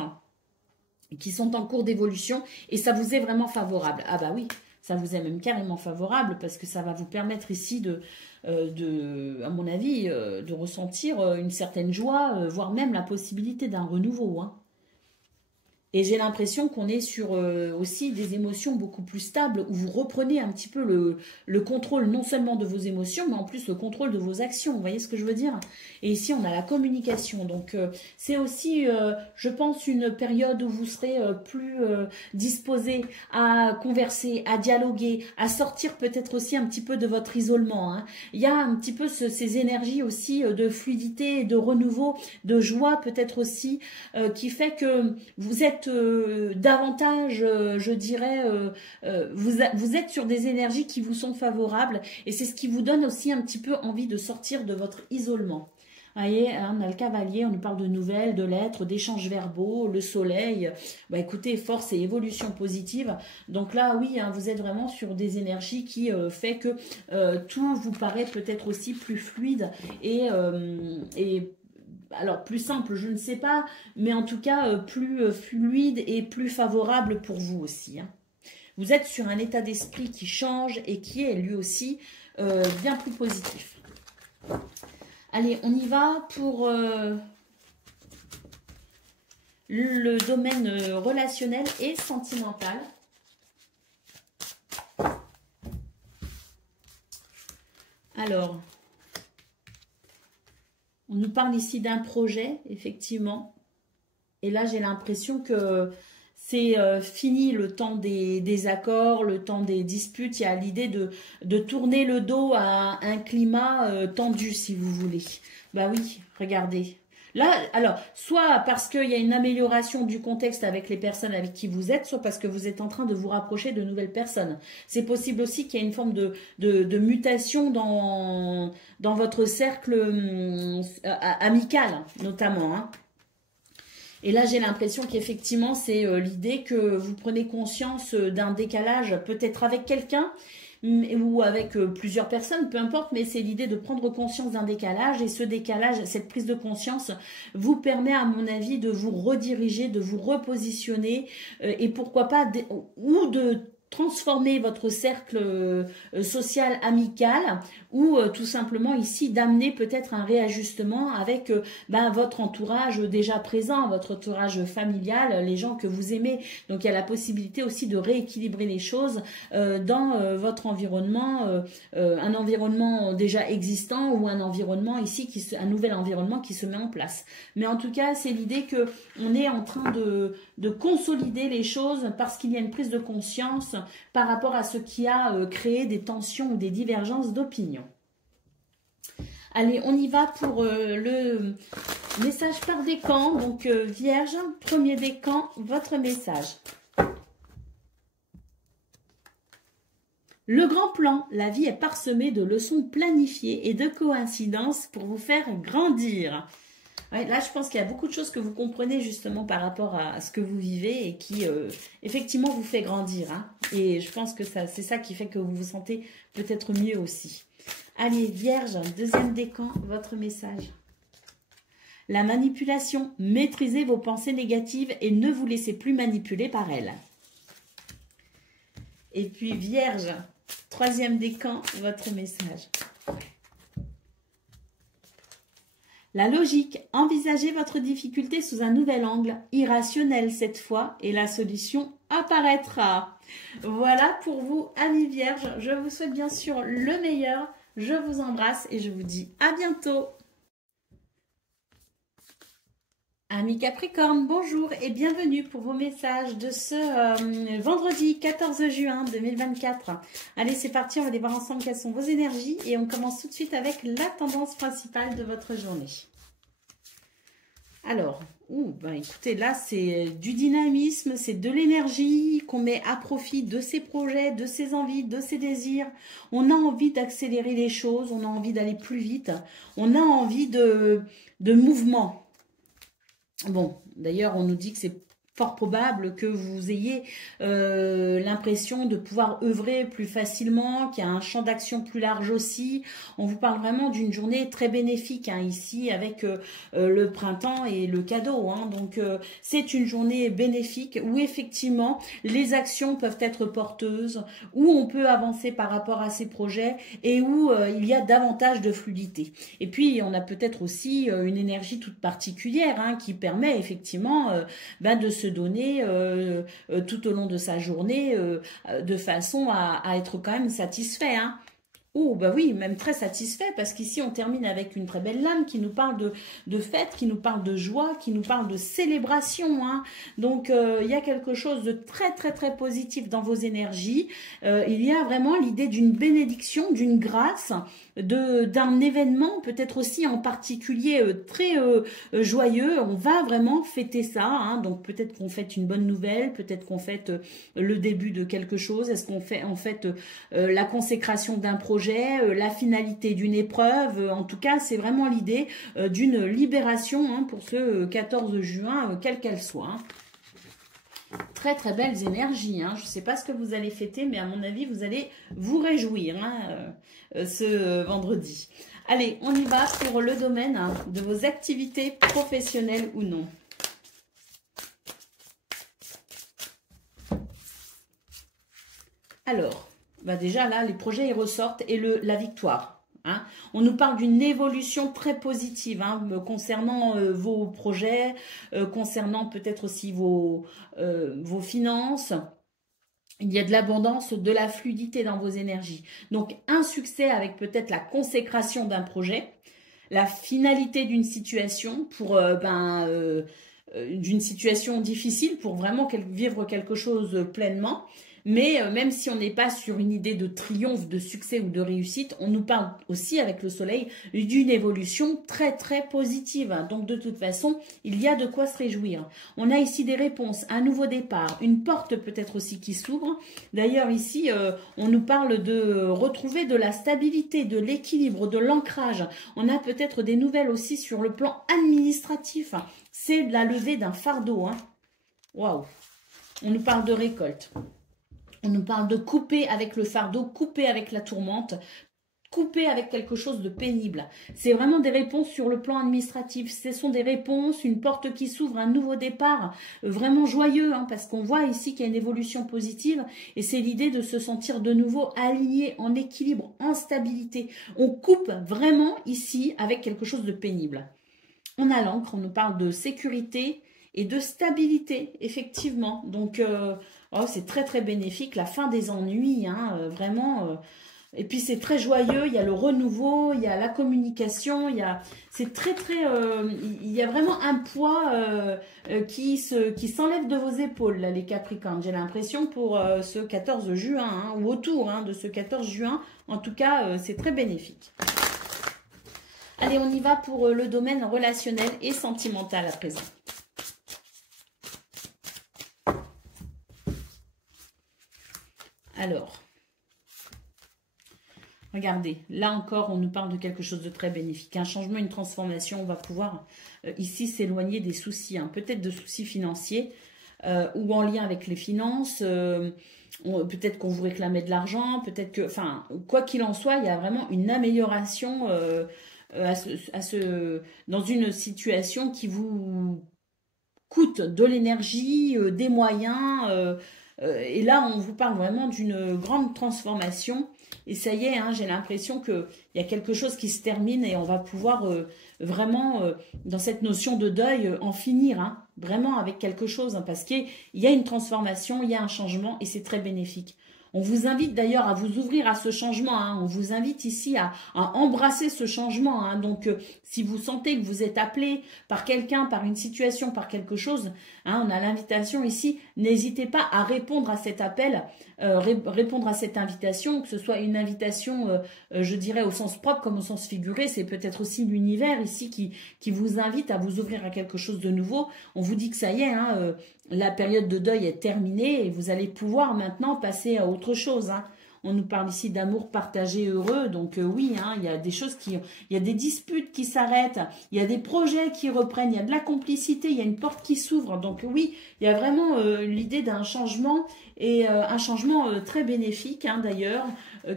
qui sont en cours d'évolution et ça vous est vraiment favorable. Ah bah oui, ça vous est même carrément favorable parce que ça va vous permettre ici à mon avis, de ressentir une certaine joie, voire même la possibilité d'un renouveau. Hein. Et j'ai l'impression qu'on est sur aussi des émotions beaucoup plus stables, où vous reprenez un petit peu le contrôle non seulement de vos émotions, mais en plus le contrôle de vos actions. Vous voyez ce que je veux dire? Et ici, on a la communication. Donc, c'est aussi, je pense, une période où vous serez plus disposé à converser, à dialoguer, à sortir peut-être aussi un petit peu de votre isolement. Hein. Il y a un petit peu ces énergies aussi de fluidité, de renouveau, de joie peut-être aussi, qui fait que vous êtes davantage, je dirais, vous êtes sur des énergies qui vous sont favorables et c'est ce qui vous donne aussi un petit peu envie de sortir de votre isolement. Vous voyez, on a le cavalier, on nous parle de nouvelles, de lettres, d'échanges verbaux, le soleil. Bah, écoutez, force et évolution positive. Donc là, oui, hein, vous êtes vraiment sur des énergies qui fait que tout vous paraît peut-être aussi plus fluide et alors, plus simple, je ne sais pas, mais en tout cas, plus fluide et plus favorable pour vous aussi. Hein. Vous êtes sur un état d'esprit qui change et qui est lui aussi bien plus positif. Allez, on y va pour le domaine relationnel et sentimental. Alors... On nous parle ici d'un projet, effectivement. Et là, j'ai l'impression que c'est fini le temps des accords, le temps des disputes. Il y a l'idée de tourner le dos à un climat tendu, si vous voulez. Bah oui, regardez. Là, alors, soit parce qu'il y a une amélioration du contexte avec les personnes avec qui vous êtes, soit parce que vous êtes en train de vous rapprocher de nouvelles personnes. C'est possible aussi qu'il y ait une forme de mutation dans votre cercle amical, notamment. Hein. Et là, j'ai l'impression qu'effectivement, c'est l'idée que vous prenez conscience d'un décalage, peut-être avec quelqu'un, ou avec plusieurs personnes, peu importe, mais c'est l'idée de prendre conscience d'un décalage et ce décalage, cette prise de conscience vous permet à mon avis de vous rediriger, de vous repositionner et pourquoi pas, ou de transformer votre cercle social amical ou tout simplement ici d'amener peut-être un réajustement avec votre entourage déjà présent, votre entourage familial, les gens que vous aimez. Donc il y a la possibilité aussi de rééquilibrer les choses dans votre environnement, un environnement déjà existant ou un environnement ici, un nouvel environnement qui se met en place. Mais en tout cas, c'est l'idée que on est en train de consolider les choses parce qu'il y a une prise de conscience par rapport à ce qui a créé des tensions ou des divergences d'opinion. Allez, on y va pour le message par décan. Donc, Vierge, premier décan, votre message. Le grand plan, la vie est parsemée de leçons planifiées et de coïncidences pour vous faire grandir. Ouais, là, je pense qu'il y a beaucoup de choses que vous comprenez justement par rapport à ce que vous vivez et qui, effectivement, vous fait grandir. Hein. Et je pense que c'est ça qui fait que vous vous sentez peut-être mieux aussi. Allez, Vierge, deuxième décan, votre message. La manipulation, maîtrisez vos pensées négatives et ne vous laissez plus manipuler par elles. Et puis, Vierge, troisième décan, votre message. La logique, envisagez votre difficulté sous un nouvel angle, irrationnel cette fois, et la solution apparaîtra. Voilà pour vous, amis Vierges. Je vous souhaite bien sûr le meilleur. Je vous embrasse et je vous dis à bientôt. Amis Capricorne, bonjour et bienvenue pour vos messages de ce vendredi 14 juin 2024. Allez, c'est parti, on va aller voir ensemble quelles sont vos énergies et on commence tout de suite avec la tendance principale de votre journée. Alors, écoutez, là, c'est du dynamisme, c'est de l'énergie qu'on met à profit de ses projets, de ses envies, de ses désirs. On a envie d'accélérer les choses, on a envie d'aller plus vite, on a envie de mouvement. Bon, d'ailleurs, on nous dit que c'est fort probable que vous ayez l'impression de pouvoir œuvrer plus facilement, qu'il y a un champ d'action plus large aussi. On vous parle vraiment d'une journée très bénéfique hein, ici avec le printemps et le cadeau. Hein. Donc, c'est une journée bénéfique où effectivement, les actions peuvent être porteuses, où on peut avancer par rapport à ses projets et où il y a davantage de fluidité. Et puis, on a peut-être aussi une énergie toute particulière hein, qui permet effectivement de se donner tout au long de sa journée de façon à être quand même satisfait. Hein. Oh, bah oui, même très satisfait, parce qu'ici, on termine avec une très belle lame qui nous parle de fête, qui nous parle de joie, qui nous parle de célébration. Hein. Donc, il y a quelque chose de très, très, très positif dans vos énergies. Il y a vraiment l'idée d'une bénédiction, d'une grâce, d'un événement, peut-être aussi en particulier très joyeux. On va vraiment fêter ça. Hein. Donc, peut-être qu'on fête une bonne nouvelle, peut-être qu'on fête le début de quelque chose. Est-ce qu'on fait en fait la consécration d'un projet, la finalité d'une épreuve. En tout cas, c'est vraiment l'idée d'une libération hein, pour ce 14 juin, quelle qu'elle soit. Hein. Très, très belles énergies. Hein. Je ne sais pas ce que vous allez fêter, mais à mon avis, vous allez vous réjouir hein, ce vendredi. Allez, on y va pour le domaine hein, de vos activités professionnelles ou non. Alors, déjà là, les projets ils ressortent et la victoire. Hein. On nous parle d'une évolution très positive hein, concernant vos projets, concernant peut-être aussi vos finances. Il y a de l'abondance, de la fluidité dans vos énergies. Donc, un succès avec peut-être la consécration d'un projet, la finalité d'une situation pour d'une situation difficile pour vraiment vivre quelque chose pleinement. Mais même si on n'est pas sur une idée de triomphe, de succès ou de réussite, on nous parle aussi avec le soleil d'une évolution très très positive. Donc de toute façon, il y a de quoi se réjouir. On a ici des réponses, un nouveau départ, une porte peut-être aussi qui s'ouvre. D'ailleurs ici, on nous parle de retrouver de la stabilité, de l'équilibre, de l'ancrage. On a peut-être des nouvelles aussi sur le plan administratif. C'est de la levée d'un fardeau. Hein. Waouh! On nous parle de récolte. On nous parle de couper avec le fardeau, couper avec la tourmente, couper avec quelque chose de pénible. C'est vraiment des réponses sur le plan administratif. Ce sont des réponses, une porte qui s'ouvre, un nouveau départ, vraiment joyeux, hein, parce qu'on voit ici qu'il y a une évolution positive et c'est l'idée de se sentir de nouveau aligné, en équilibre, en stabilité. On coupe vraiment ici avec quelque chose de pénible. On a l'encre, on nous parle de sécurité et de stabilité, effectivement. Donc, c'est très, très bénéfique. La fin des ennuis, hein, vraiment. Et puis, c'est très joyeux. Il y a le renouveau, il y a la communication. C'est très, très... il y a vraiment un poids qui s'enlève de vos épaules, là, les Capricornes. J'ai l'impression pour ce 14 juin, hein, ou autour hein, de ce 14 juin. En tout cas, c'est très bénéfique. Allez, on y va pour le domaine relationnel et sentimental à présent. Alors, Regardez, là encore, on nous parle de quelque chose de très bénéfique. Un changement, une transformation, on va pouvoir ici s'éloigner des soucis, hein, peut-être de soucis financiers ou en lien avec les finances. Peut-être qu'on vous réclamait de l'argent, peut-être que, enfin, quoi qu'il en soit, il y a vraiment une amélioration dans une situation qui vous coûte de l'énergie, des moyens. Et là, on vous parle vraiment d'une grande transformation. Et ça y est, hein, j'ai l'impression qu'il y a quelque chose qui se termine et on va pouvoir vraiment, dans cette notion de deuil, en finir, hein, vraiment avec quelque chose. Hein, parce qu'il y a une transformation, il y a un changement et c'est très bénéfique. On vous invite d'ailleurs à vous ouvrir à ce changement. Hein. On vous invite ici à embrasser ce changement. Hein. Donc, si vous sentez que vous êtes appelé par quelqu'un, par une situation, par quelque chose, hein, on a l'invitation ici. N'hésitez pas à répondre à cet appel, répondre à cette invitation, que ce soit une invitation, je dirais, au sens propre comme au sens figuré. C'est peut-être aussi l'univers ici qui vous invite à vous ouvrir à quelque chose de nouveau. On vous dit que ça y est, hein, la période de deuil est terminée et vous allez pouvoir maintenant passer à autre chose. Hein. On nous parle ici d'amour partagé heureux. Donc oui, hein, il y a des choses il y a des disputes qui s'arrêtent, il y a des projets qui reprennent, il y a de la complicité, il y a une porte qui s'ouvre. Donc oui, il y a vraiment l'idée d'un changement et un changement très bénéfique hein, d'ailleurs,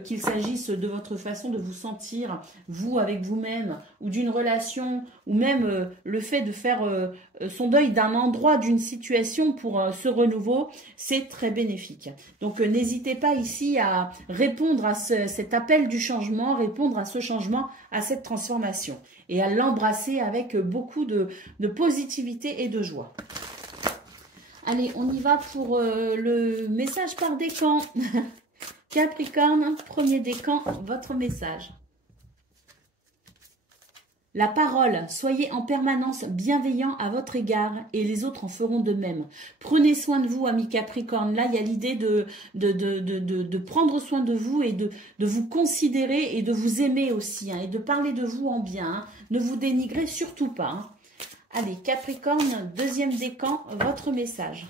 qu'il s'agisse de votre façon de vous sentir, vous avec vous-même, ou d'une relation, ou même le fait de faire son deuil d'un endroit, d'une situation pour ce renouveau, c'est très bénéfique. Donc n'hésitez pas ici à répondre à cet appel du changement, répondre à ce changement, à cette transformation, et à l'embrasser avec beaucoup de positivité et de joie. Allez, on y va pour le message par décan. Capricorne, premier décan, votre message. La parole, soyez en permanence bienveillant à votre égard et les autres en feront de même. Prenez soin de vous, amis Capricorne. Là, il y a l'idée de prendre soin de vous et de vous considérer et de vous aimer aussi. Hein, et de parler de vous en bien. Hein. Ne vous dénigrez surtout pas. Hein. Allez, Capricorne, deuxième décan, votre message.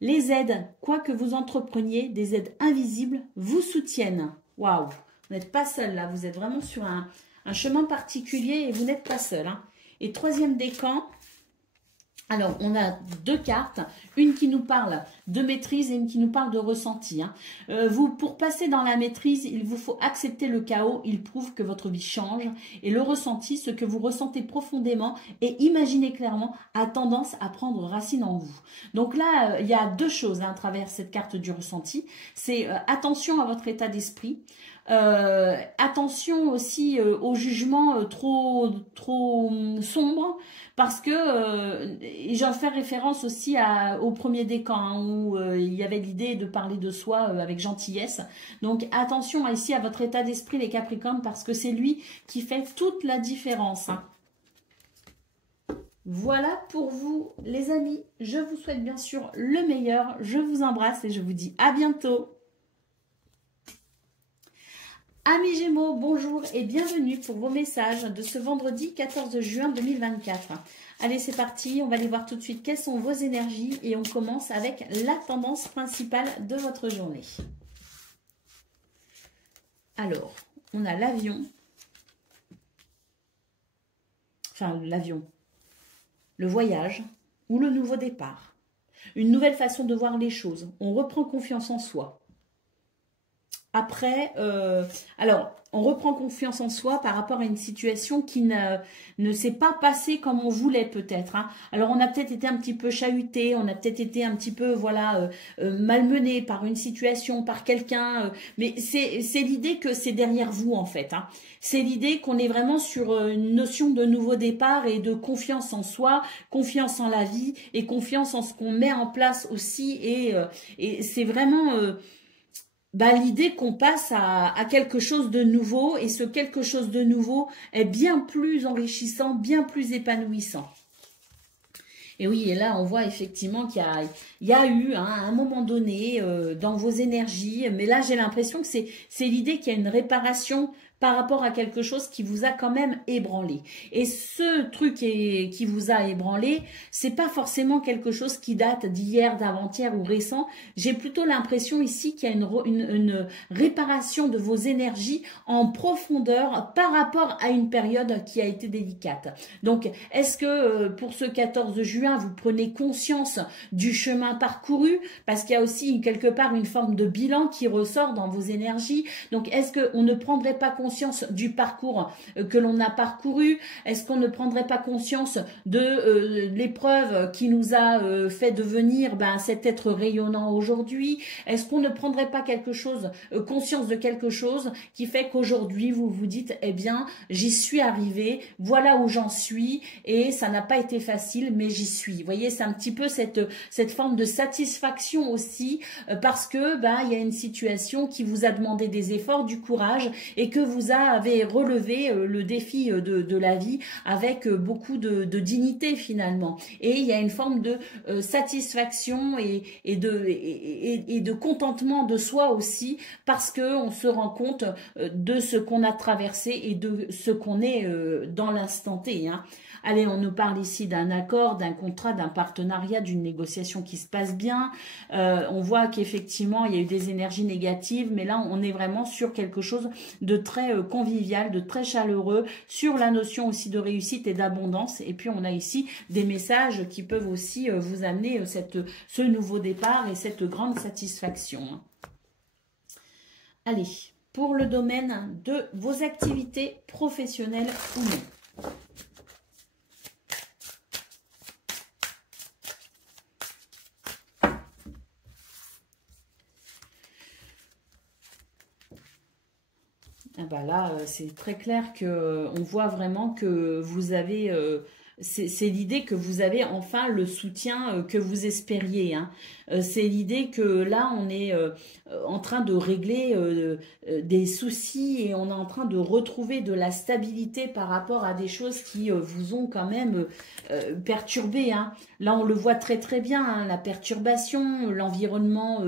Les aides, quoi que vous entrepreniez, des aides invisibles, vous soutiennent. Waouh! Vous n'êtes pas seul là, vous êtes vraiment sur un chemin particulier et vous n'êtes pas seul. Hein. Et troisième décan, alors on a deux cartes, une qui nous parle de maîtrise et une qui nous parle de ressenti. Hein. Pour passer dans la maîtrise, il vous faut accepter le chaos, il prouve que votre vie change. Et le ressenti, ce que vous ressentez profondément et imaginez clairement, a tendance à prendre racine en vous. Donc là, il y a deux choses hein, à travers cette carte du ressenti. C'est attention à votre état d'esprit. Attention aussi au jugement trop sombre parce que et j'en fais référence aussi au premier décan hein, où il y avait l'idée de parler de soi avec gentillesse. Donc attention ici à votre état d'esprit les Capricornes parce que c'est lui qui fait toute la différence. Hein. Voilà pour vous les amis. Je vous souhaite bien sûr le meilleur. Je vous embrasse et je vous dis à bientôt. Amis Gémeaux, bonjour et bienvenue pour vos messages de ce vendredi 14 juin 2024. Allez, c'est parti, on va aller voir tout de suite quelles sont vos énergies et on commence avec la tendance principale de votre journée. Alors, on a l'avion, enfin l'avion, le voyage ou le nouveau départ. Une nouvelle façon de voir les choses, on reprend confiance en soi. Après, alors, on reprend confiance en soi par rapport à une situation qui ne s'est pas passée comme on voulait peut-être. Hein. Alors, on a peut-être été un petit peu chahuté, on a peut-être été un petit peu voilà malmené par une situation, par quelqu'un. Mais c'est l'idée que c'est derrière vous en fait. Hein. C'est l'idée qu'on est vraiment sur une notion de nouveau départ et de confiance en soi, confiance en la vie et confiance en ce qu'on met en place aussi. Et c'est vraiment... l'idée qu'on passe à quelque chose de nouveau et ce quelque chose de nouveau est bien plus enrichissant, bien plus épanouissant. Et oui, et là on voit effectivement qu'il y a eu hein, à un moment donné dans vos énergies, mais là j'ai l'impression que c'est l'idée qu'il y a une réparation par rapport à quelque chose qui vous a quand même ébranlé. Et ce truc qui vous a ébranlé, c'est pas forcément quelque chose qui date d'hier, d'avant-hier ou récent. J'ai plutôt l'impression ici qu'il y a une réparation de vos énergies en profondeur par rapport à une période qui a été délicate. Donc, est-ce que pour ce 14 juin, vous prenez conscience du chemin parcouru? Parce qu'il y a aussi quelque part une forme de bilan qui ressort dans vos énergies. Donc, est-ce qu'on ne prendrait pas conscience du parcours que l'on a parcouru? Est-ce qu'on ne prendrait pas conscience de l'épreuve qui nous a fait devenir cet être rayonnant aujourd'hui? Est-ce qu'on ne prendrait pas conscience de quelque chose qui fait qu'aujourd'hui vous vous dites, eh bien j'y suis arrivé, voilà où j'en suis, et ça n'a pas été facile mais j'y suis. Vous voyez, c'est un petit peu cette forme de satisfaction aussi, parce que il y a une situation qui vous a demandé des efforts, du courage, et que vous avez relevé le défi de la vie avec beaucoup de dignité finalement. Et il y a une forme de satisfaction et de contentement de soi aussi, parce qu'on se rend compte de ce qu'on a traversé et de ce qu'on est dans l'instant T. Allez, on nous parle ici d'un accord, d'un contrat, d'un partenariat, d'une négociation qui se passe bien. On voit qu'effectivement, il y a eu des énergies négatives, mais là, on est vraiment sur quelque chose de très convivial, de très chaleureux, sur la notion aussi de réussite et d'abondance. Et puis, on a ici des messages qui peuvent aussi vous amener ce nouveau départ et cette grande satisfaction. Allez, pour le domaine de vos activités professionnelles ou non. Là, c'est très clair que on voit vraiment que vous avez, c'est l'idée que vous avez enfin le soutien que vous espériez. C'est l'idée que là, on est en train de régler des soucis et on est en train de retrouver de la stabilité par rapport à des choses qui vous ont quand même perturbé. Là, on le voit très très bien, la perturbation, l'environnement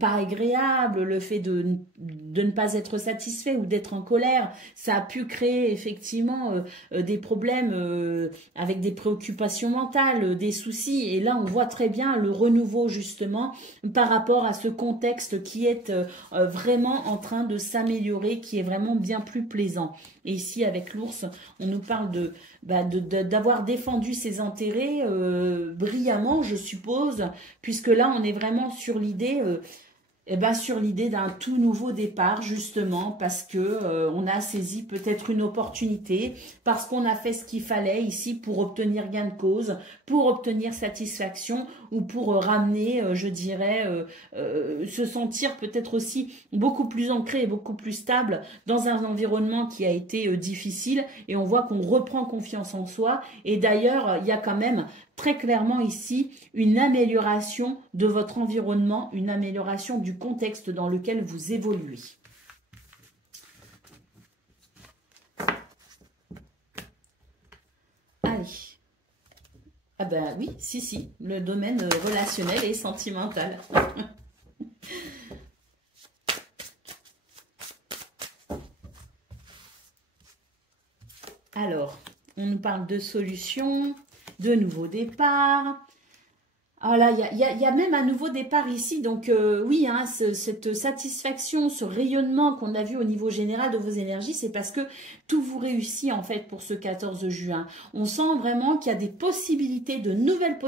pas agréable, le fait de ne pas être satisfait ou d'être en colère, ça a pu créer effectivement des problèmes avec des préoccupations mentales, des soucis. Et là, on voit très bien le renouveau justement par rapport à ce contexte qui est vraiment en train de s'améliorer, qui est vraiment bien plus plaisant. Et ici, avec l'ours, on nous parle d'avoir défendu ses intérêts brillamment, je suppose, puisque là, on est vraiment sur l'idée... sur l'idée d'un tout nouveau départ, justement, parce que on a saisi peut-être une opportunité, parce qu'on a fait ce qu'il fallait ici pour obtenir gain de cause, pour obtenir satisfaction, ou pour ramener, je dirais, se sentir peut-être aussi beaucoup plus ancré et beaucoup plus stable dans un environnement qui a été difficile, et on voit qu'on reprend confiance en soi. Et d'ailleurs, il y a quand même très clairement ici une amélioration de votre environnement, une amélioration du contexte dans lequel vous évoluez. Allez. Ah ben oui, si, le domaine relationnel et sentimental. Alors, on nous parle de solutions, de nouveaux départs. Ah là, il y a même un nouveau départ ici. Donc oui, cette satisfaction, ce rayonnement qu'on a vu au niveau général de vos énergies, c'est parce que tout vous réussit en fait pour ce 14 juin. On sent vraiment qu'il y a des possibilités, de nouvelles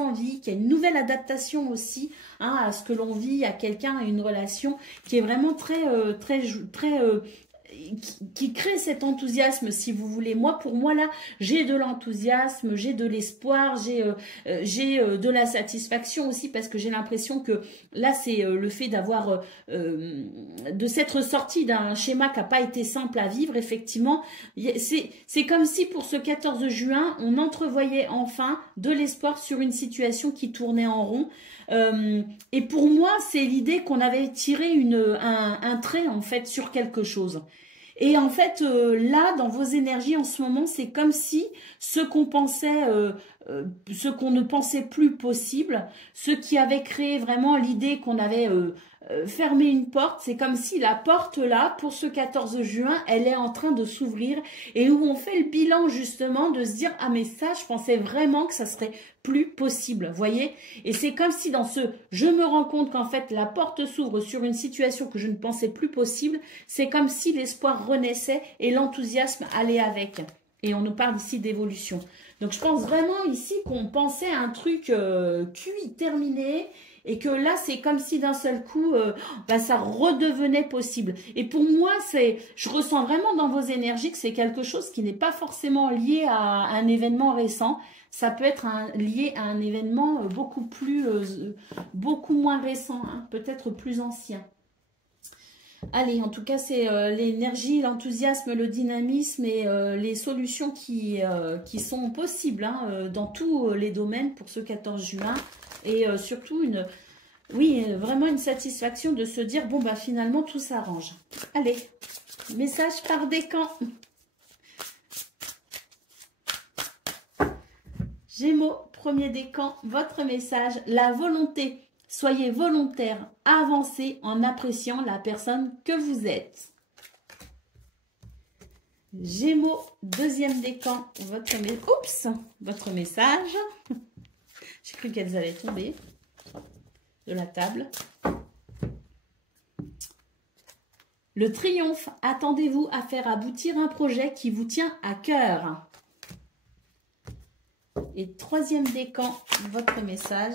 envies, qu'il y a une nouvelle adaptation aussi à ce que l'on vit, à quelqu'un, à une relation qui est vraiment très qui crée cet enthousiasme, si vous voulez. Pour moi là, j'ai de l'enthousiasme, j'ai de l'espoir, j'ai de la satisfaction aussi, parce que j'ai l'impression que là, c'est le fait d'avoir de s'être sorti d'un schéma qui n'a pas été simple à vivre. Effectivement, c'est comme si pour ce 14 juin, on entrevoyait enfin de l'espoir sur une situation qui tournait en rond. Et pour moi, c'est l'idée qu'on avait tiré un trait en fait sur quelque chose. Et en fait, là, dans vos énergies en ce moment, c'est comme si ce qu'on pensait, ce qu'on ne pensait plus possible, ce qui avait créé vraiment l'idée qu'on avait fermer une porte. C'est comme si la porte là, pour ce 14 juin, elle est en train de s'ouvrir et où on fait le bilan justement de se dire « Ah mais ça, je pensais vraiment que ça serait plus possible. » Vous voyez? Et c'est comme si dans ce « Je me rends compte qu'en fait la porte s'ouvre sur une situation que je ne pensais plus possible », c'est comme si l'espoir renaissait et l'enthousiasme allait avec. Et on nous parle ici d'évolution. Donc je pense vraiment ici qu'on pensait à un truc cuit, terminé, et que là, c'est comme si d'un seul coup, ça redevenait possible. Et pour moi, je ressens vraiment dans vos énergies que c'est quelque chose qui n'est pas forcément lié à un événement récent. Ça peut être lié à un événement beaucoup moins récent, hein, peut-être plus ancien. Allez, en tout cas, c'est l'énergie, l'enthousiasme, le dynamisme et les solutions qui sont possibles hein, dans tous les domaines pour ce 14 juin. Et surtout, vraiment une satisfaction de se dire, bon, bah finalement, tout s'arrange. Allez, message par décan. Gémeaux, premier décan, votre message, la volonté. Soyez volontaire, avancez en appréciant la personne que vous êtes. Gémeaux, deuxième décan, votre message. J'ai cru qu'elles allaient tomber de la table. Le triomphe, attendez-vous à faire aboutir un projet qui vous tient à cœur. Et troisième décan, votre message.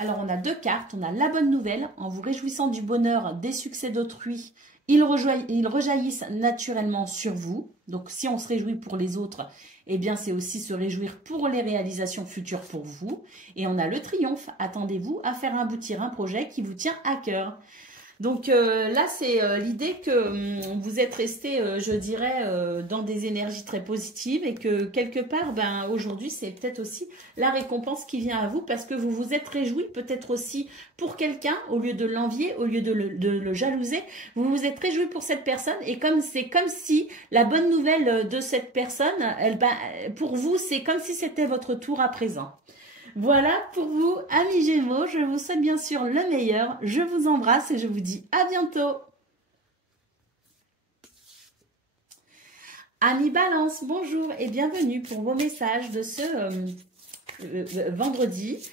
Alors, on a deux cartes. On a la bonne nouvelle. En vous réjouissant du bonheur des succès d'autrui, ils rejaillissent naturellement sur vous. Donc, si on se réjouit pour les autres, eh bien, c'est aussi se réjouir pour les réalisations futures pour vous. Et on a le triomphe. Attendez-vous à faire aboutir un projet qui vous tient à cœur. Donc là, c'est l'idée que vous êtes resté, je dirais, dans des énergies très positives et que quelque part, aujourd'hui, c'est peut-être aussi la récompense qui vient à vous parce que vous vous êtes réjoui peut-être aussi pour quelqu'un, au lieu de l'envier, au lieu de le jalouser, vous vous êtes réjoui pour cette personne et c'est comme si la bonne nouvelle de cette personne, pour vous, c'est comme si c'était votre tour à présent. Voilà pour vous, amis Gémeaux. Je vous souhaite bien sûr le meilleur. Je vous embrasse et je vous dis à bientôt. Amis Balance, bonjour et bienvenue pour vos messages de ce vendredi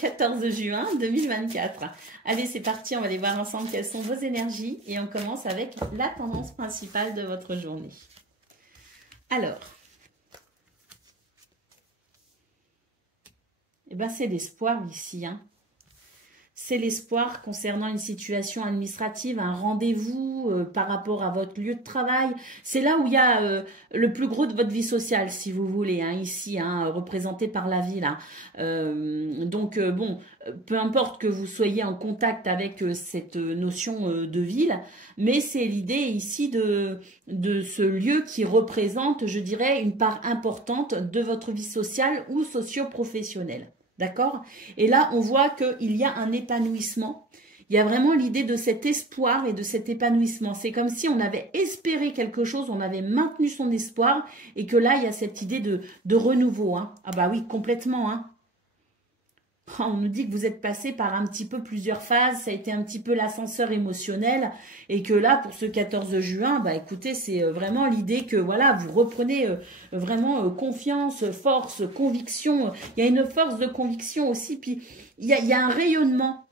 14 juin 2024. Allez, c'est parti, on va aller voir ensemble quelles sont vos énergies et on commence avec la tendance principale de votre journée. Alors, c'est l'espoir ici. Hein. C'est l'espoir concernant une situation administrative, un rendez-vous par rapport à votre lieu de travail. C'est là où il y a le plus gros de votre vie sociale, si vous voulez, hein, ici, hein, représenté par la vie. Là. Peu importe que vous soyez en contact avec cette notion de ville, mais c'est l'idée ici de ce lieu qui représente, je dirais, une part importante de votre vie sociale ou socio-professionnelle. D'accord? Et là, on voit qu'il y a un épanouissement. Il y a vraiment l'idée de cet espoir et de cet épanouissement. C'est comme si on avait espéré quelque chose, on avait maintenu son espoir et que là, il y a cette idée de renouveau. Hein. Ah bah oui, complètement. Hein. On nous dit que vous êtes passé par un petit peu plusieurs phases, ça a été un petit peu l'ascenseur émotionnel et que là, pour ce 14 juin, écoutez, c'est vraiment l'idée que voilà, vous reprenez vraiment confiance, force, conviction. Il y a une force de conviction aussi, puis il y a un rayonnement.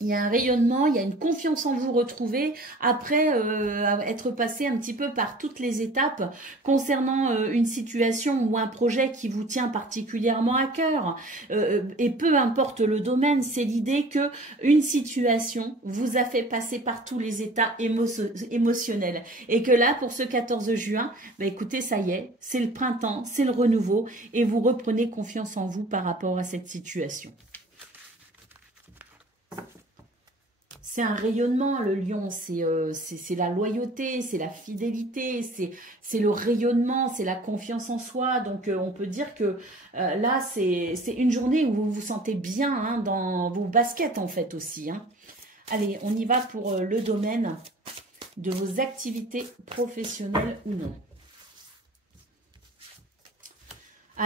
Il y a un rayonnement, il y a une confiance en vous retrouvée après être passé un petit peu par toutes les étapes concernant une situation ou un projet qui vous tient particulièrement à cœur. Et peu importe le domaine, c'est l'idée que une situation vous a fait passer par tous les états émotionnels. Et que là, pour ce 14 juin, écoutez, ça y est, c'est le printemps, c'est le renouveau et vous reprenez confiance en vous par rapport à cette situation. C'est un rayonnement, le lion, c'est la loyauté, c'est la fidélité, c'est le rayonnement, c'est la confiance en soi. Donc, on peut dire que là, c'est une journée où vous vous sentez bien hein, dans vos baskets, en fait, aussi. Hein. Allez, on y va pour le domaine de vos activités professionnelles ou non.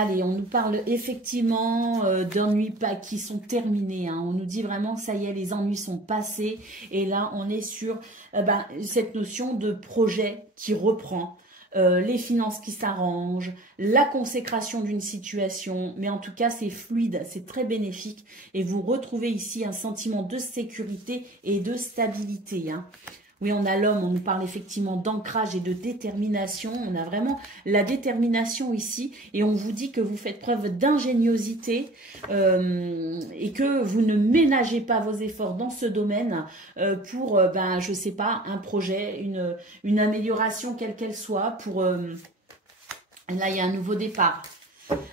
Allez, on nous parle effectivement d'ennuis qui sont terminés. Hein. On nous dit vraiment, ça y est, les ennuis sont passés. Et là, on est sur cette notion de projet qui reprend. Les finances qui s'arrangent, la consécration d'une situation, mais en tout cas c'est fluide, c'est très bénéfique et vous retrouvez ici un sentiment de sécurité et de stabilité. Hein. Oui, on a l'homme, on nous parle effectivement d'ancrage et de détermination. On a vraiment la détermination ici et on vous dit que vous faites preuve d'ingéniosité et que vous ne ménagez pas vos efforts dans ce domaine pour, je sais pas, un projet, une amélioration quelle qu'elle soit. Pour là, il y a un nouveau départ.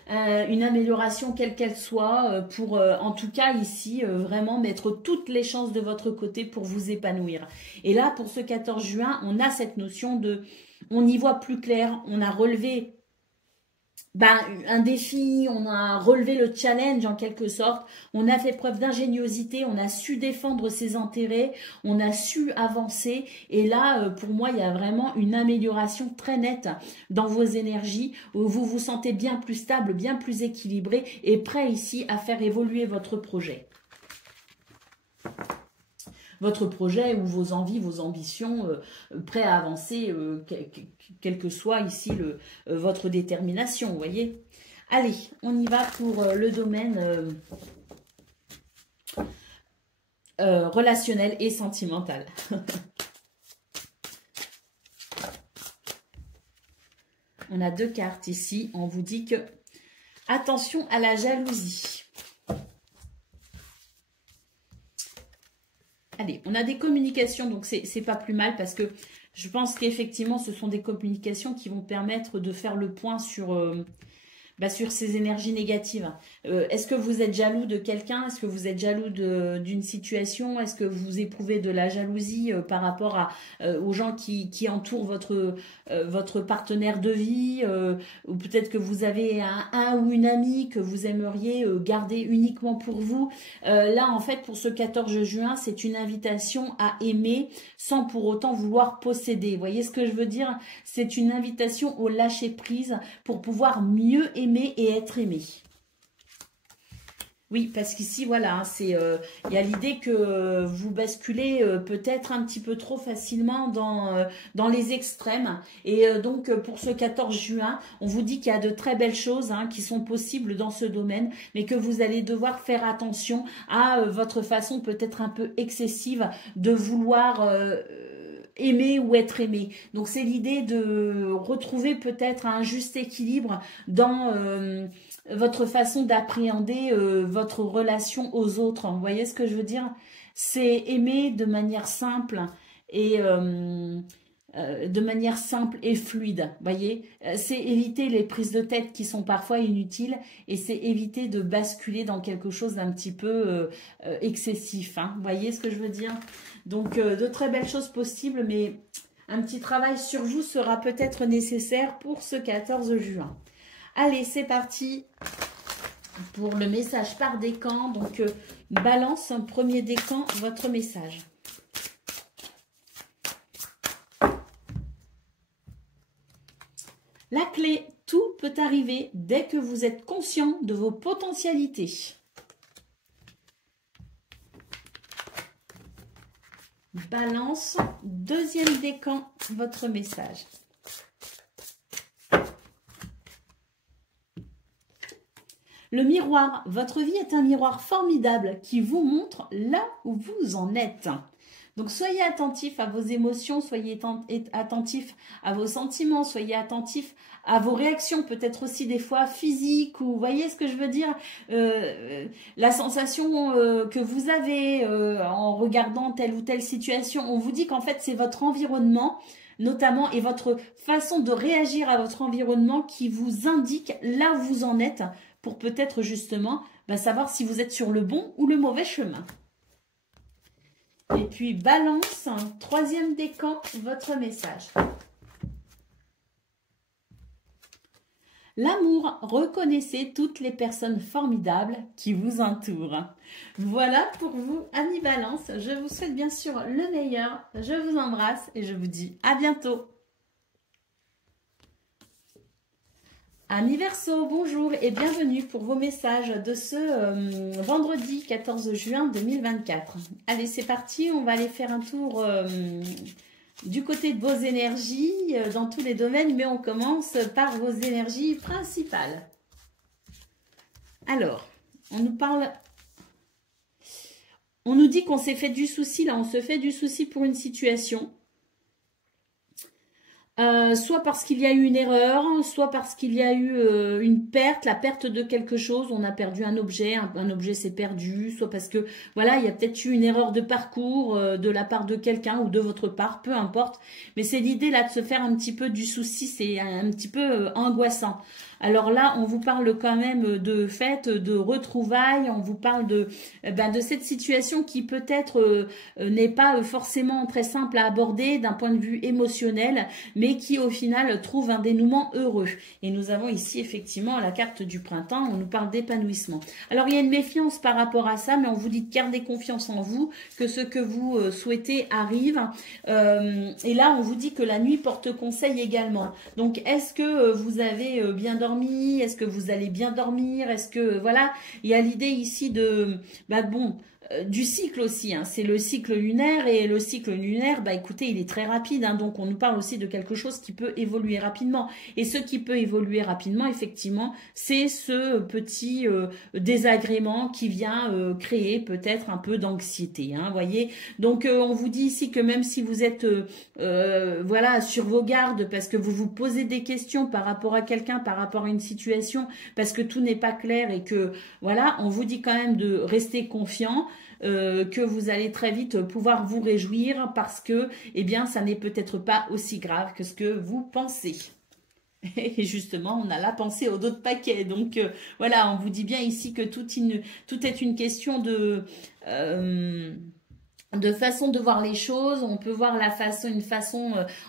Une amélioration quelle qu'elle soit pour en tout cas ici vraiment mettre toutes les chances de votre côté pour vous épanouir. Et là pour ce 14 juin on a cette notion de on y voit plus clair, on a relevé un défi, on a relevé le challenge en quelque sorte, on a fait preuve d'ingéniosité, on a su défendre ses intérêts, on a su avancer et là pour moi il y a vraiment une amélioration très nette dans vos énergies où vous vous sentez bien plus stable, bien plus équilibré et prêt ici à faire évoluer votre projet. Votre projet ou vos envies, vos ambitions, prêts à avancer, quelle que soit ici votre détermination, vous voyez. Allez, on y va pour le domaine relationnel et sentimental. On a deux cartes ici, on vous dit que attention à la jalousie. Allez, on a des communications, donc c'est pas plus mal parce que je pense qu'effectivement, ce sont des communications qui vont permettre de faire le point sur ces énergies négatives. Est-ce que vous êtes jaloux de quelqu'un? Est-ce que vous êtes jaloux d'une situation? Est-ce que vous éprouvez de la jalousie par rapport aux gens qui entourent votre partenaire de vie? Ou peut-être que vous avez un ou une amie que vous aimeriez garder uniquement pour vous. Là, en fait, pour ce 14 juin, c'est une invitation à aimer sans pour autant vouloir posséder. Vous voyez ce que je veux dire? C'est une invitation au lâcher-prise pour pouvoir mieux aimer et être aimé. Oui, parce qu'ici, voilà, il y a l'idée que vous basculez peut-être un petit peu trop facilement dans les extrêmes. Et donc, pour ce 14 juin, on vous dit qu'il y a de très belles choses qui sont possibles dans ce domaine, mais que vous allez devoir faire attention à votre façon peut-être un peu excessive de vouloir aimer ou être aimé. Donc, c'est l'idée de retrouver peut-être un juste équilibre dans votre façon d'appréhender votre relation aux autres. Vous voyez ce que je veux dire? C'est aimer de manière simple et fluide. Voyez, c'est éviter les prises de tête qui sont parfois inutiles et c'est éviter de basculer dans quelque chose d'un petit peu excessif. Vous voyez ce que je veux dire? Donc, de très belles choses possibles, mais un petit travail sur vous sera peut-être nécessaire pour ce 14 juin. Allez, c'est parti pour le message par décan. Donc, balance, premier décan, votre message. La clé, tout peut arriver dès que vous êtes conscient de vos potentialités. Balance, deuxième décan, votre message. Le miroir, votre vie est un miroir formidable qui vous montre là où vous en êtes. Donc, soyez attentifs à vos émotions, soyez attentifs à vos sentiments, soyez attentifs à vos réactions, peut-être aussi des fois physiques, ou vous voyez ce que je veux dire, la sensation que vous avez en regardant telle ou telle situation. On vous dit qu'en fait, c'est votre environnement, notamment, et votre façon de réagir à votre environnement qui vous indique là où vous en êtes, pour peut-être justement savoir si vous êtes sur le bon ou le mauvais chemin. Et puis, balance, troisième décan, votre message. L'amour, reconnaissez toutes les personnes formidables qui vous entourent. Voilà pour vous, amis Balance. Je vous souhaite bien sûr le meilleur. Je vous embrasse et je vous dis à bientôt. Amis Verseau, bonjour et bienvenue pour vos messages de ce vendredi 14 juin 2024. Allez, c'est parti, on va aller faire un tour du côté de vos énergies dans tous les domaines, mais on commence par vos énergies principales. Alors, on nous parle... On nous dit qu'on s'est fait du souci, là, on se fait du souci pour une situation. Soit parce qu'il y a eu une erreur, soit parce qu'il y a eu une perte, la perte de quelque chose, on a perdu un objet, un objet s'est perdu, soit parce que voilà, il y a peut-être eu une erreur de parcours de la part de quelqu'un ou de votre part, peu importe. Mais c'est l'idée là de se faire un petit peu du souci, c'est un petit peu angoissant. Alors là, on vous parle quand même de fêtes, de retrouvailles, on vous parle de cette situation qui peut-être n'est pas forcément très simple à aborder d'un point de vue émotionnel, mais qui au final trouve un dénouement heureux. Et nous avons ici effectivement la carte du printemps, on nous parle d'épanouissement. Alors il y a une méfiance par rapport à ça, mais on vous dit de garder confiance en vous, que ce que vous souhaitez arrive. Et là, on vous dit que la nuit porte conseil également. Donc est-ce que vous avez bien dormi? Est-ce que vous allez bien dormir? Est-ce que, voilà, il y a l'idée ici de, du cycle aussi, hein. C'est le cycle lunaire et le cycle lunaire, écoutez, il est très rapide, hein, donc on nous parle aussi de quelque chose qui peut évoluer rapidement. Et ce qui peut évoluer rapidement, effectivement, c'est ce petit désagrément qui vient créer peut-être un peu d'anxiété, hein, voyez. Donc on vous dit ici que même si vous êtes voilà, sur vos gardes parce que vous vous posez des questions par rapport à quelqu'un, par rapport à une situation, parce que tout n'est pas clair et que voilà, on vous dit quand même de rester confiant. Que vous allez très vite pouvoir vous réjouir parce que, eh bien, ça n'est peut-être pas aussi grave que ce que vous pensez. Et justement, on a la pensée au dos de paquet. Donc, voilà, on vous dit bien ici que tout est une question de façon de voir les choses. On peut voir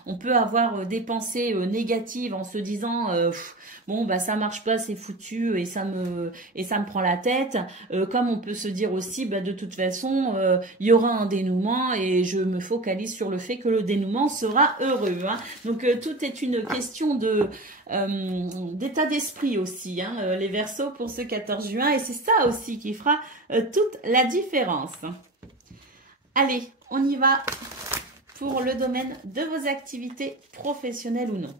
on peut avoir des pensées négatives en se disant bon ça marche pas, c'est foutu et ça me prend la tête, comme on peut se dire aussi de toute façon il y aura un dénouement et je me focalise sur le fait que le dénouement sera heureux, hein. Donc tout est une question d'état d'esprit aussi, hein, les Verseaux pour ce 14 juin, et c'est ça aussi qui fera toute la différence. Allez, on y va pour le domaine de vos activités professionnelles ou non.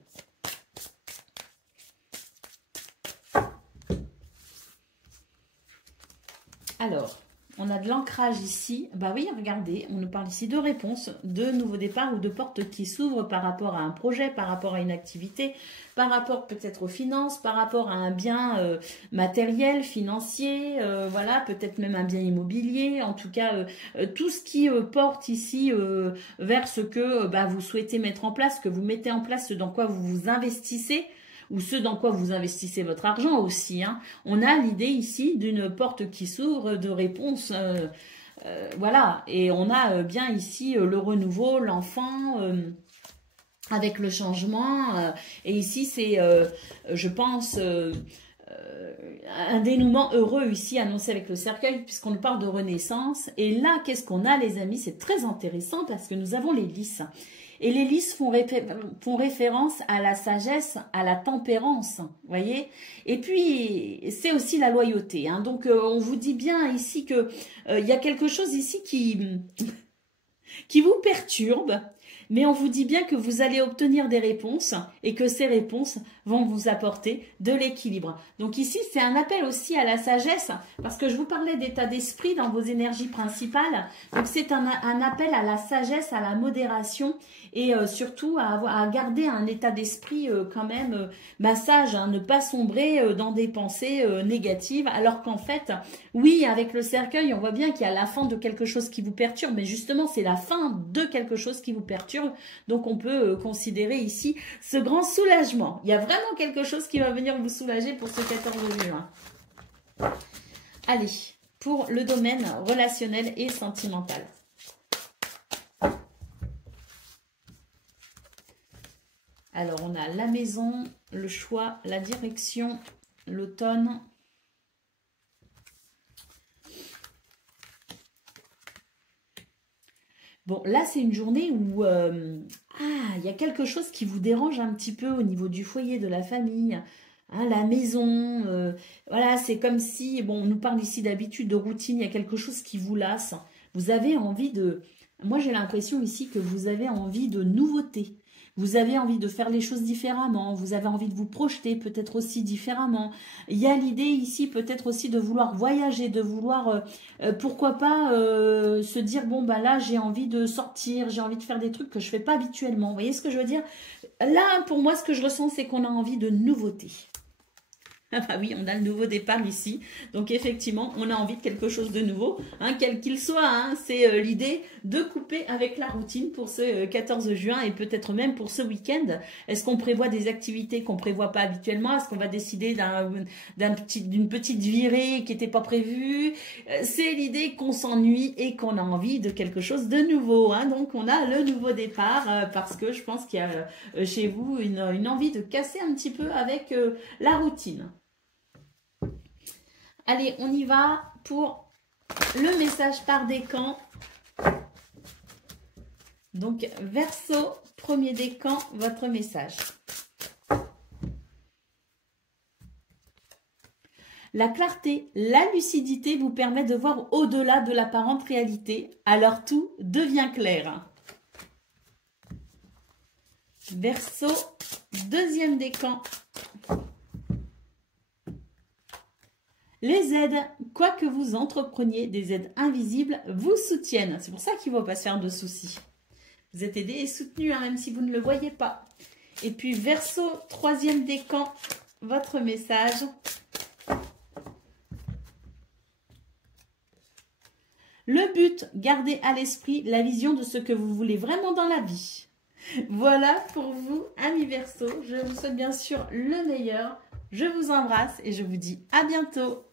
Alors, on a de l'ancrage ici. Bah oui, regardez, on nous parle ici de réponses, de nouveaux départs ou de portes qui s'ouvrent par rapport à un projet, par rapport à une activité, par rapport peut-être aux finances, par rapport à un bien matériel, financier, voilà, peut-être même un bien immobilier, en tout cas, tout ce qui porte ici vers ce que vous souhaitez mettre en place, que vous mettez en place, ce dans quoi vous vous investissez, ou ce dans quoi vous investissez votre argent aussi, hein. On a l'idée ici d'une porte qui s'ouvre, de réponse, voilà, et on a bien ici le renouveau, l'enfant, avec le changement, et ici c'est, je pense, un dénouement heureux ici annoncé avec le cercueil, puisqu'on nous parle de renaissance. Et là, qu'est-ce qu'on a, les amis? C'est très intéressant parce que nous avons les lys. Et les lys font référence à la sagesse, à la tempérance, voyez. Et puis, c'est aussi la loyauté, hein. Donc, on vous dit bien ici que y a quelque chose ici qui vous perturbe, mais on vous dit bien que vous allez obtenir des réponses et que ces réponses vont vous apporter de l'équilibre. Donc ici, c'est un appel aussi à la sagesse, parce que je vous parlais d'état d'esprit dans vos énergies principales. Donc c'est un appel à la sagesse, à la modération et surtout à garder un état d'esprit quand même sage, hein, ne pas sombrer dans des pensées négatives, alors qu'en fait, oui, avec le cercueil, on voit bien qu'il y a la fin de quelque chose qui vous perturbe, mais justement, c'est la fin de quelque chose qui vous perturbe. Donc, on peut considérer ici ce grand soulagement. Il y a vraiment quelque chose qui va venir vous soulager pour ce 14 juin. Allez, pour le domaine relationnel et sentimental. Alors, on a la maison, le choix, la direction, l'automne. Bon, là, c'est une journée où il y a quelque chose qui vous dérange un petit peu au niveau du foyer, de la famille. hein, la maison, voilà, c'est comme si, bon, on nous parle ici d'habitude, de routine, il y a quelque chose qui vous lasse. Vous avez envie de... Moi, j'ai l'impression ici que vous avez envie de nouveauté. Vous avez envie de faire les choses différemment. Vous avez envie de vous projeter peut-être aussi différemment. Il y a l'idée ici peut-être aussi de vouloir voyager, de vouloir, pourquoi pas, se dire, bon, bah là, j'ai envie de sortir, j'ai envie de faire des trucs que je ne fais pas habituellement. Vous voyez ce que je veux dire? Là, pour moi, ce que je ressens, c'est qu'on a envie de nouveauté. Ah bah oui, on a le nouveau départ ici. Donc effectivement, on a envie de quelque chose de nouveau, hein, quel qu'il soit. Hein. C'est l'idée de couper avec la routine pour ce 14 juin et peut-être même pour ce week-end. Est-ce qu'on prévoit des activités qu'on ne prévoit pas habituellement? Est-ce qu'on va décider d'une petite virée qui n'était pas prévue? C'est l'idée qu'on s'ennuie et qu'on a envie de quelque chose de nouveau. Hein. Donc on a le nouveau départ parce que je pense qu'il y a chez vous une envie de casser un petit peu avec la routine. Allez, on y va pour le message par décan. Donc, Verseau, premier décan, votre message. La clarté, la lucidité vous permet de voir au-delà de l'apparente réalité, alors tout devient clair. Verseau, deuxième décan. Les aides, quoi que vous entrepreniez, des aides invisibles vous soutiennent. C'est pour ça qu'il ne faut pas se faire de soucis. Vous êtes aidé et soutenu, hein, même si vous ne le voyez pas. Et puis, Verseau, troisième décan, votre message. Le but, gardez à l'esprit la vision de ce que vous voulez vraiment dans la vie. Voilà pour vous, amis Verseau. Je vous souhaite bien sûr le meilleur. Je vous embrasse et je vous dis à bientôt.